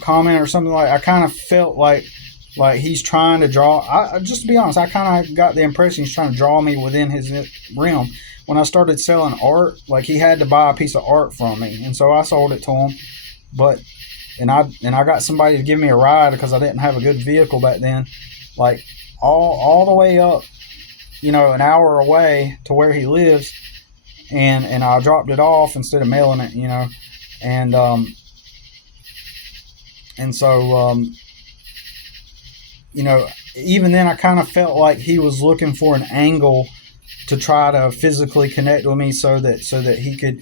comment or something, like, I kind of felt like he's trying to draw. Just to be honest, I kind of got the impression he's trying to draw me within his realm. When I started selling art, like, he had to buy a piece of art from me, and so I sold it to him. And I got somebody to give me a ride because I didn't have a good vehicle back then, like all the way up, an hour away to where he lives, and I dropped it off instead of mailing it, and so. Even then I kind of felt like he was looking for an angle to try to physically connect with me so that he could,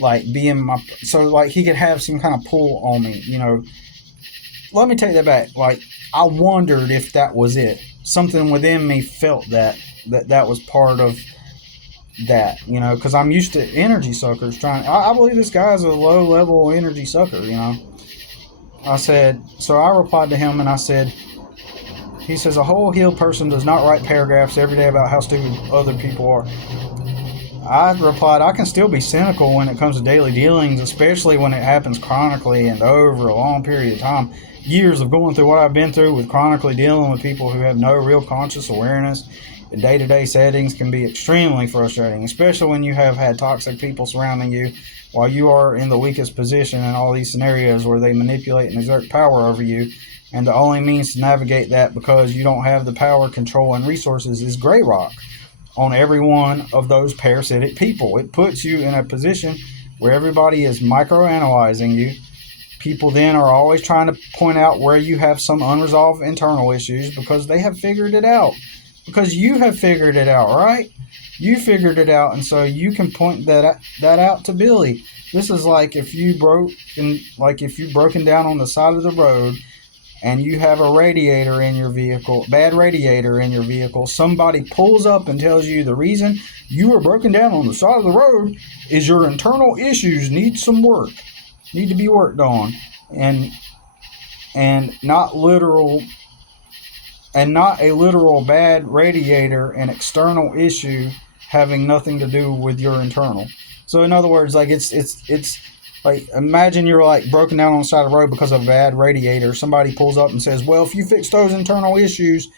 like, be in my, so, like, he could have some kind of pull on me, Let me take that back. Like, I wondered if that was it. Something within me felt that was part of that, because I'm used to energy suckers I believe this guy's a low-level energy sucker, So I replied to him and I said, he says, a whole healed person does not write paragraphs every day about how stupid other people are. I replied, I can still be cynical when it comes to daily dealings, especially when it happens chronically and over a long period of time. years of going through what I've been through with chronically dealing with people who have no real conscious awareness in day-to-day settings can be extremely frustrating, especially when you have had toxic people surrounding you while you are in the weakest position in all these scenarios where they manipulate and exert power over you. And the only means to navigate that, because you don't have the power, control, and resources, is gray rock on every one of those parasitic people. It puts you in a position where everybody is microanalyzing you. People then are always trying to point out where you have some unresolved internal issues because they have figured it out. Because you have figured it out, right? You figured it out, and so you can point that out to Billy. This is like if you've broken down on the side of the road and you have a radiator in your vehicle, bad radiator in your vehicle. Somebody pulls up and tells you the reason you were broken down on the side of the road is your internal issues need some work, need to be worked on, and not a literal bad radiator, an external issue having nothing to do with your internal. So in other words, like it's like, imagine you're like broken down on the side of the road because of a bad radiator. Somebody pulls up and says, well, if you fix those internal issues,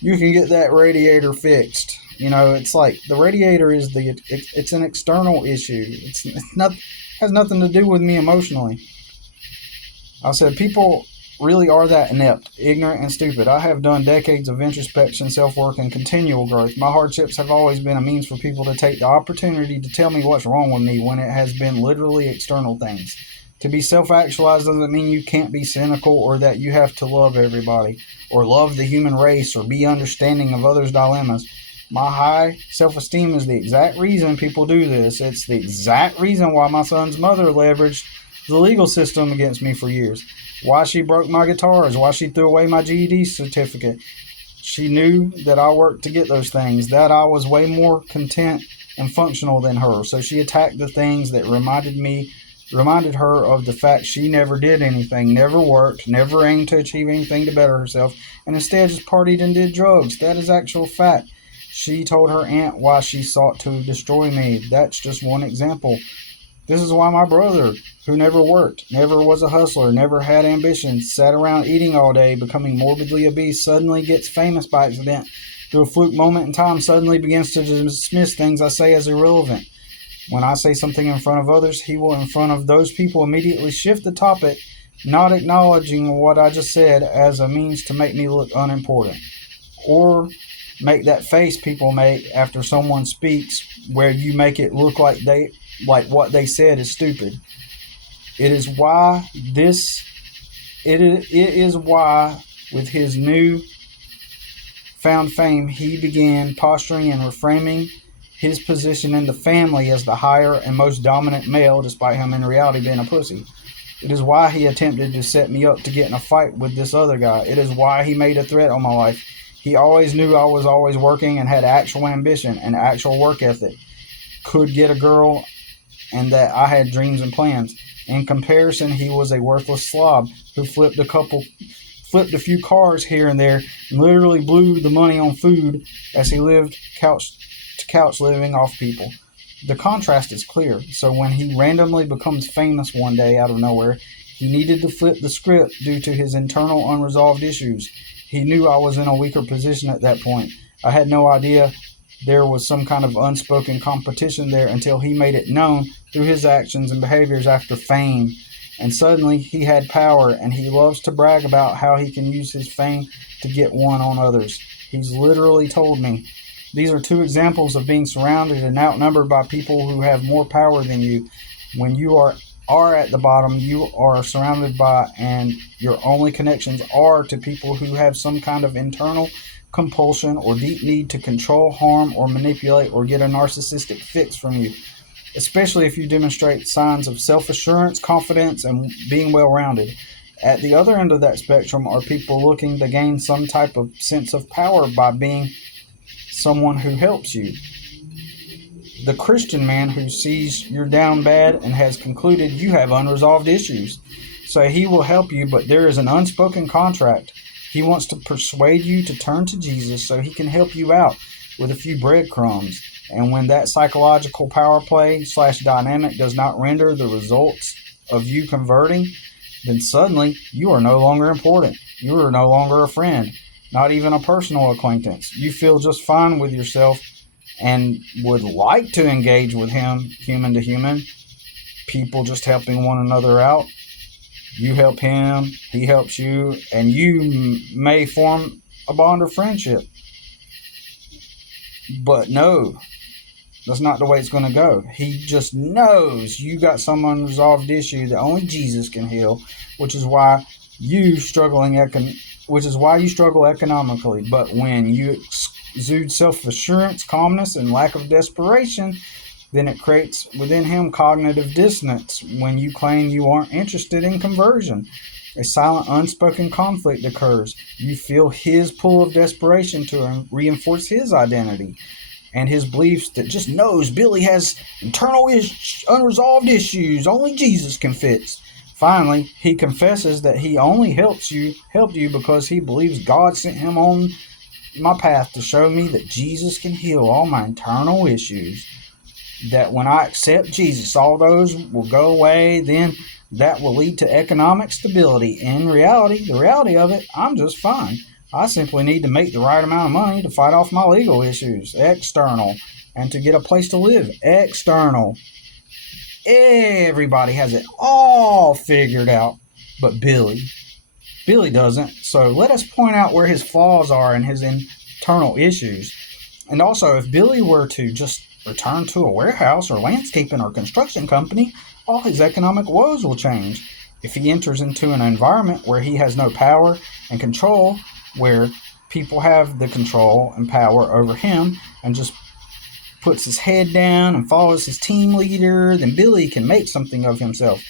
you can get that radiator fixed. You know, it's like the radiator is it's an external issue. It's not, has nothing to do with me emotionally. I said, people really are that inept, ignorant, and stupid. I have done decades of introspection, self-work, and continual growth. My hardships have always been a means for people to take the opportunity to tell me what's wrong with me when it has been literally external things. To be self-actualized doesn't mean you can't be cynical or that you have to love everybody or love the human race or be understanding of others' dilemmas. My high self-esteem is the exact reason people do this. It's the exact reason why my son's mother leveraged the legal system against me for years. Why she broke my guitars, why she threw away my GED certificate. She knew that I worked to get those things, that I was way more content and functional than her. So she attacked the things that reminded her of the fact she never did anything, never worked, never aimed to achieve anything to better herself, and instead just partied and did drugs. That is actual fact. She told her aunt why she sought to destroy me. That's just one example. This is why my brother, who never worked, never was a hustler, never had ambitions, sat around eating all day, becoming morbidly obese, suddenly gets famous by accident, through a fluke moment in time, suddenly begins to dismiss things I say as irrelevant. When I say something in front of others, he will in front of those people immediately shift the topic, not acknowledging what I just said as a means to make me look unimportant. Or make that face people make after someone speaks, where you make it look like what they said is stupid. It is why with his new found fame, he began posturing and reframing his position in the family as the higher and most dominant male, despite him in reality being a pussy. It is why he attempted to set me up to get in a fight with this other guy. It is why he made a threat on my life. He always knew I was always working and had actual ambition and actual work ethic, could get a girl, and that I had dreams and plans. In comparison, he was a worthless slob who flipped a few cars here and there, and literally blew the money on food as he lived couch to couch living off people. The contrast is clear. So when he randomly becomes famous one day out of nowhere, he needed to flip the script due to his internal unresolved issues. He knew I was in a weaker position at that point. I had no idea there was some kind of unspoken competition there until he made it known through his actions and behaviors after fame. And suddenly he had power, and he loves to brag about how he can use his fame to get one on others. He's literally told me. These are two examples of being surrounded and outnumbered by people who have more power than you. When you are at the bottom, you are surrounded by, and your only connections are to people who have some kind of internal compulsion or deep need to control, harm, or manipulate, or get a narcissistic fix from you, especially if you demonstrate signs of self-assurance, confidence, and being well-rounded. At the other end of that spectrum are people looking to gain some type of sense of power by being someone who helps you. The Christian man who sees you're down bad and has concluded you have unresolved issues. So he will help you, but there is an unspoken contract. He wants to persuade you to turn to Jesus so he can help you out with a few breadcrumbs. And when that psychological power play / dynamic does not render the results of you converting, then suddenly you are no longer important. You are no longer a friend, not even a personal acquaintance. You feel just fine with yourself and would like to engage with him, human to human, people just helping one another out. You help him, he helps you, and you may form a bond of friendship. But no, that's not the way it's going to go. He just knows you got some unresolved issue that only Jesus can heal, which is why you struggle economically. But when you exude self-assurance, calmness, and lack of desperation, then it creates within him cognitive dissonance when you claim you aren't interested in conversion. A silent, unspoken conflict occurs. You feel his pull of desperation to reinforce his identity and his beliefs that just knows Billy has internal unresolved issues only Jesus can fix. Finally, he confesses that he only helped you because he believes God sent him on my path to show me that Jesus can heal all my internal issues. That when I accept Jesus, all those will go away, then that will lead to economic stability. In reality, the reality of it, I'm just fine. I simply need to make the right amount of money to fight off my legal issues, external, and to get a place to live, external. Everybody has it all figured out, but Billy doesn't. So let us point out where his flaws are and his internal issues. And also, if Billy were to just return to a warehouse or landscaping or construction company, all his economic woes will change. If he enters into an environment where he has no power and control, where people have the control and power over him and just puts his head down and follows his team leader, then Billy can make something of himself.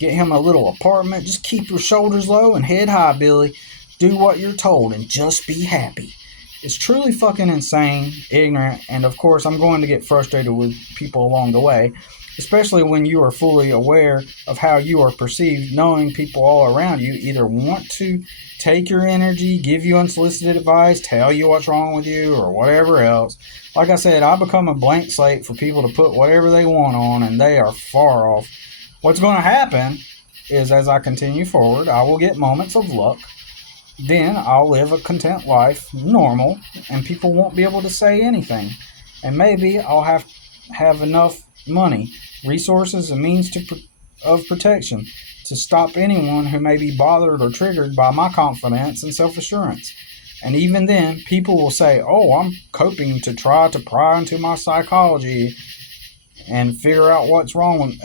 Get him a little apartment. Just keep your shoulders low and head high, Billy. Do what you're told and just be happy. It's truly fucking insane, ignorant, and of course I'm going to get frustrated with people along the way, especially when you are fully aware of how you are perceived, knowing people all around you either want to take your energy, give you unsolicited advice, tell you what's wrong with you, or whatever else. Like I said, I become a blank slate for people to put whatever they want on, and they are far off. What's going to happen is as I continue forward, I will get moments of luck. Then I'll live a content life, normal, and people won't be able to say anything. And maybe I'll have enough money, resources, and means of protection to stop anyone who may be bothered or triggered by my confidence and self-assurance. And even then, people will say, oh, I'm coping to try to pry into my psychology and figure out what's wrong with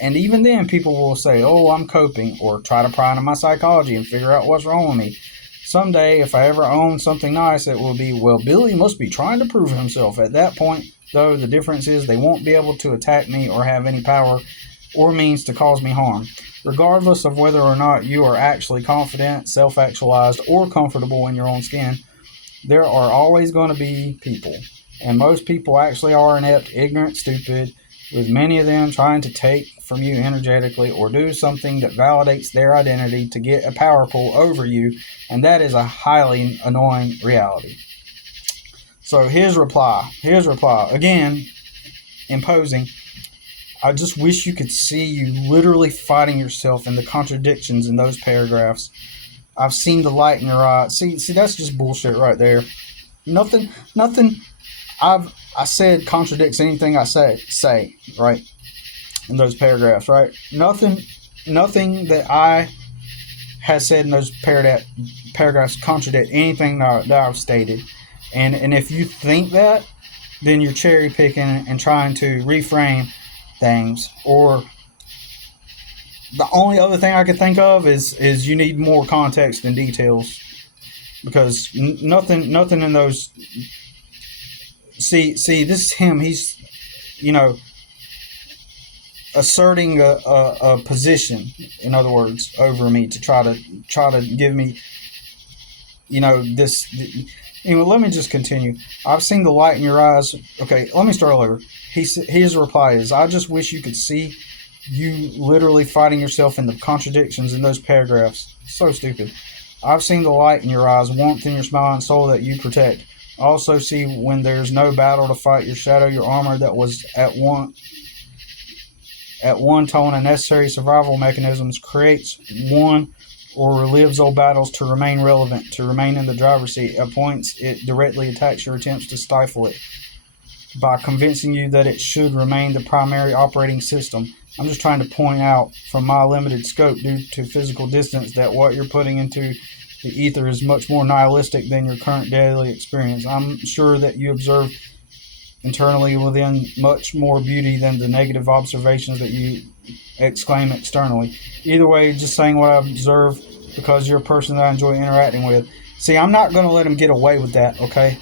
and even then people will say, oh, I'm coping, or try to pry into my psychology and figure out what's wrong with me. Someday, if I ever own something nice, it will be, well, Billy must be trying to prove himself. At that point, though, the difference is they won't be able to attack me or have any power or means to cause me harm. Regardless of whether or not you are actually confident, self-actualized, or comfortable in your own skin, there are always going to be people. And most people actually are inept, ignorant, stupid, with many of them trying to take from you energetically or do something that validates their identity to get a power pull over you, and that is a highly annoying reality. So his reply, again, imposing. I just wish you could see you literally fighting yourself in the contradictions in those paragraphs. I've seen the light in your eye. See, that's just bullshit right there. Nothing I said contradicts anything I say, right? In those paragraphs, right? Nothing that I have said in those paragraphs contradict anything that I've stated. And if you think that, then you're cherry picking and trying to reframe things. Or the only other thing I could think of is you need more context and details, because nothing in those. See, this is him. He's, asserting a position, in other words, over me to try to give me, this. Let me just continue. I've seen the light in your eyes. Okay, let me start over. His reply is, I just wish you could see you literally fighting yourself in the contradictions in those paragraphs. So stupid. I've seen the light in your eyes, warmth in your smile, and soul that you protect. I also see when there's no battle to fight your shadow, your armor that was at at one tone and necessary survival mechanisms, creates one or relives old battles to remain relevant, to remain in the driver's seat. At points, it directly attacks your attempts to stifle it by convincing you that it should remain the primary operating system. I'm just trying to point out from my limited scope due to physical distance that what you're putting into the ether is much more nihilistic than your current daily experience. I'm sure that you observe internally within much more beauty than the negative observations that you exclaim externally. Either way, just saying what I observe because you're a person that I enjoy interacting with. See, I'm not going to let him get away with that, okay?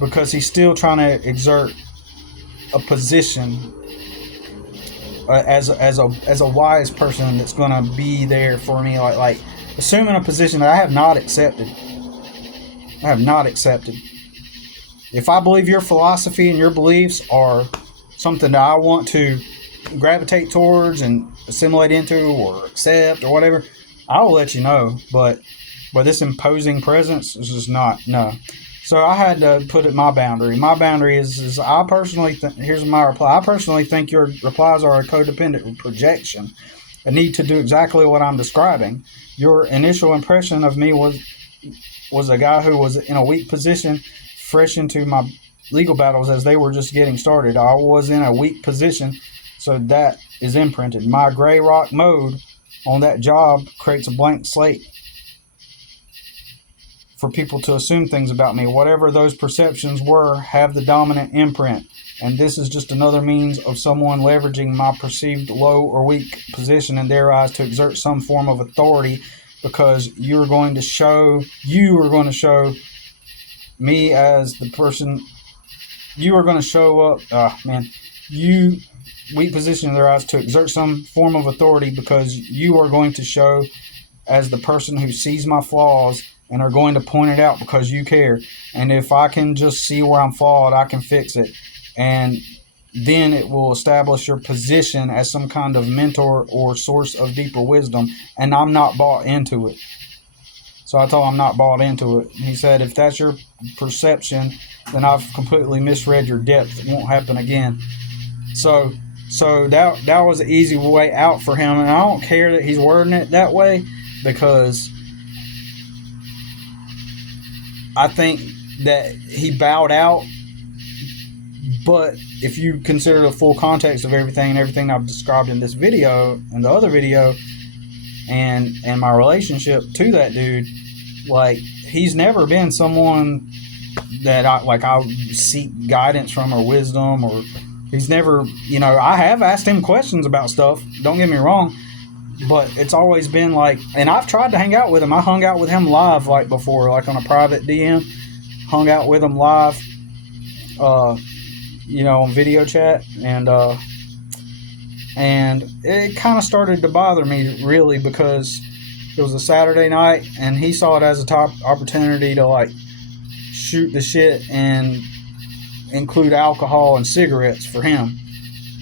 Because he's still trying to exert a position as a wise person that's going to be there for me, like assuming a position that I have not accepted. I have not accepted. If I believe your philosophy and your beliefs are something that I want to gravitate towards and assimilate into or accept or whatever, I will let you know. But this imposing presence is just not, no. So I had to put it my boundary. My boundary is I personally, here's my reply. I personally think your replies are a codependent projection, a need to do exactly what I'm describing. Your initial impression of me was a guy who was in a weak position, fresh into my legal battles as they were just getting started. I was in a weak position, so that is imprinted. My gray rock mode on that job creates a blank slate for people to assume things about me. Whatever those perceptions were, have the dominant imprint. And this is just another means of someone leveraging my perceived low or weak position in their eyes to exert some form of authority, because you are going to show me as the person. You are going to show up, you weak position in their eyes to exert some form of authority, because you are going to show as the person who sees my flaws and are going to point it out because you care. And if I can just see where I'm flawed, I can fix it. And then it will establish your position as some kind of mentor or source of deeper wisdom. And I'm not bought into it. So I told him I'm not bought into it. He said, if that's your perception, then I've completely misread your depth. It won't happen again. So that was an easy way out for him. And I don't care that he's wording it that way, because I think that he bowed out. But if you consider the full context of everything I've described in this video and the other video, and my relationship to that dude, like, he's never been someone that I seek guidance from or wisdom, or he's never, I have asked him questions about stuff, don't get me wrong, but it's always been like, and I've tried to hang out with him. I hung out with him live like before, like on a private DM, hung out with him live, on video chat, and it kind of started to bother me, really, because it was a Saturday night and he saw it as a top opportunity to like shoot the shit and include alcohol and cigarettes for him.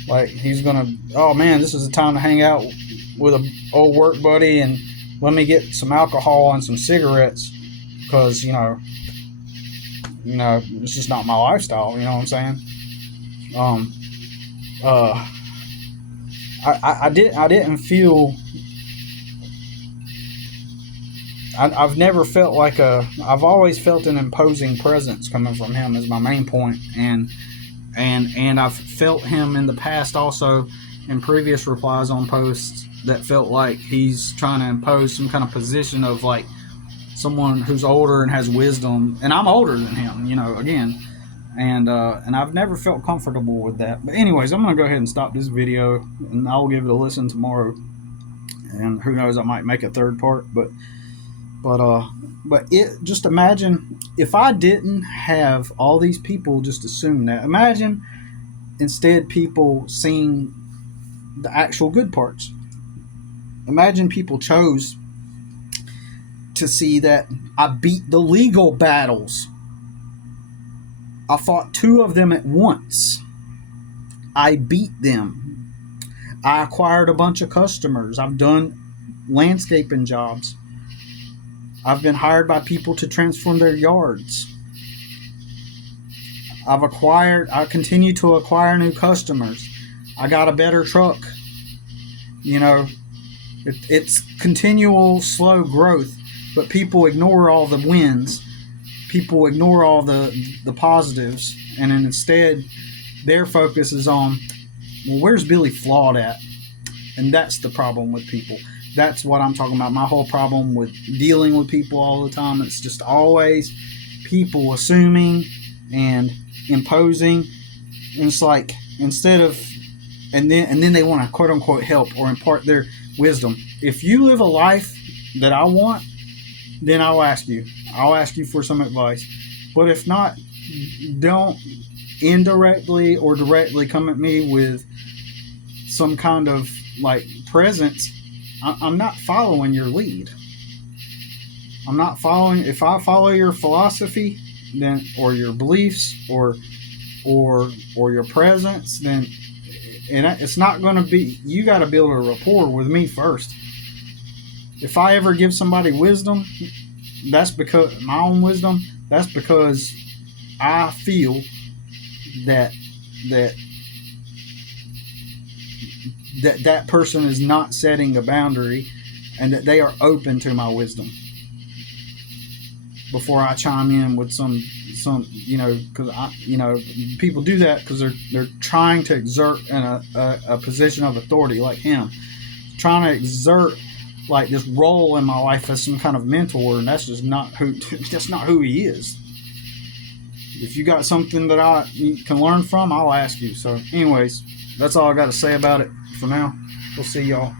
Like, he's gonna, oh man, this is the time to hang out with an old work buddy and let me get some alcohol and some cigarettes, because it's just not my lifestyle. You know what I'm saying? I didn't feel. I've never felt like I've always felt an imposing presence coming from him, is my main point. And I've felt him in the past also in previous replies on posts that felt like he's trying to impose some kind of position of like someone who's older and has wisdom, and I'm older than him, again. And I've never felt comfortable with that. But anyways, I'm going to go ahead and stop this video, and I'll give it a listen tomorrow. And who knows, I might make a third part. But just imagine if I didn't have all these people just assume that. Imagine instead people seeing the actual good parts. Imagine people chose to see that I beat the legal battles. I fought 2 of them at once. I beat them. I acquired a bunch of customers. I've done landscaping jobs. I've been hired by people to transform their yards. I continue to acquire new customers. I got a better truck. You know, it's continual slow growth, but people ignore all the wins. People ignore all the positives, and then instead their focus is on, well, where's Billy flawed at? And that's the problem with people. That's what I'm talking about. My whole problem with dealing with people all the time, it's just always people assuming and imposing. And it's like, instead of, and then they want to quote unquote help or impart their wisdom. If you live a life that I want, then I'll ask you for some advice. But if not, don't indirectly or directly come at me with some kind of like presence. I'm not following your lead. I'm not following. If I follow your philosophy, then, or your beliefs, or your presence, then, and it's not going to be. You got to build a rapport with me first. If I ever give somebody wisdom, that's because my own wisdom. That's because I feel that person is not setting a boundary, and that they are open to my wisdom before I chime in with some because people do that because they're trying to exert in a position of authority, like him trying to exert like this role in my life as some kind of mentor, and that's just not who he is. If you got something that I can learn from, I'll ask you. So anyways, that's all I got to say about it for now. We'll see y'all.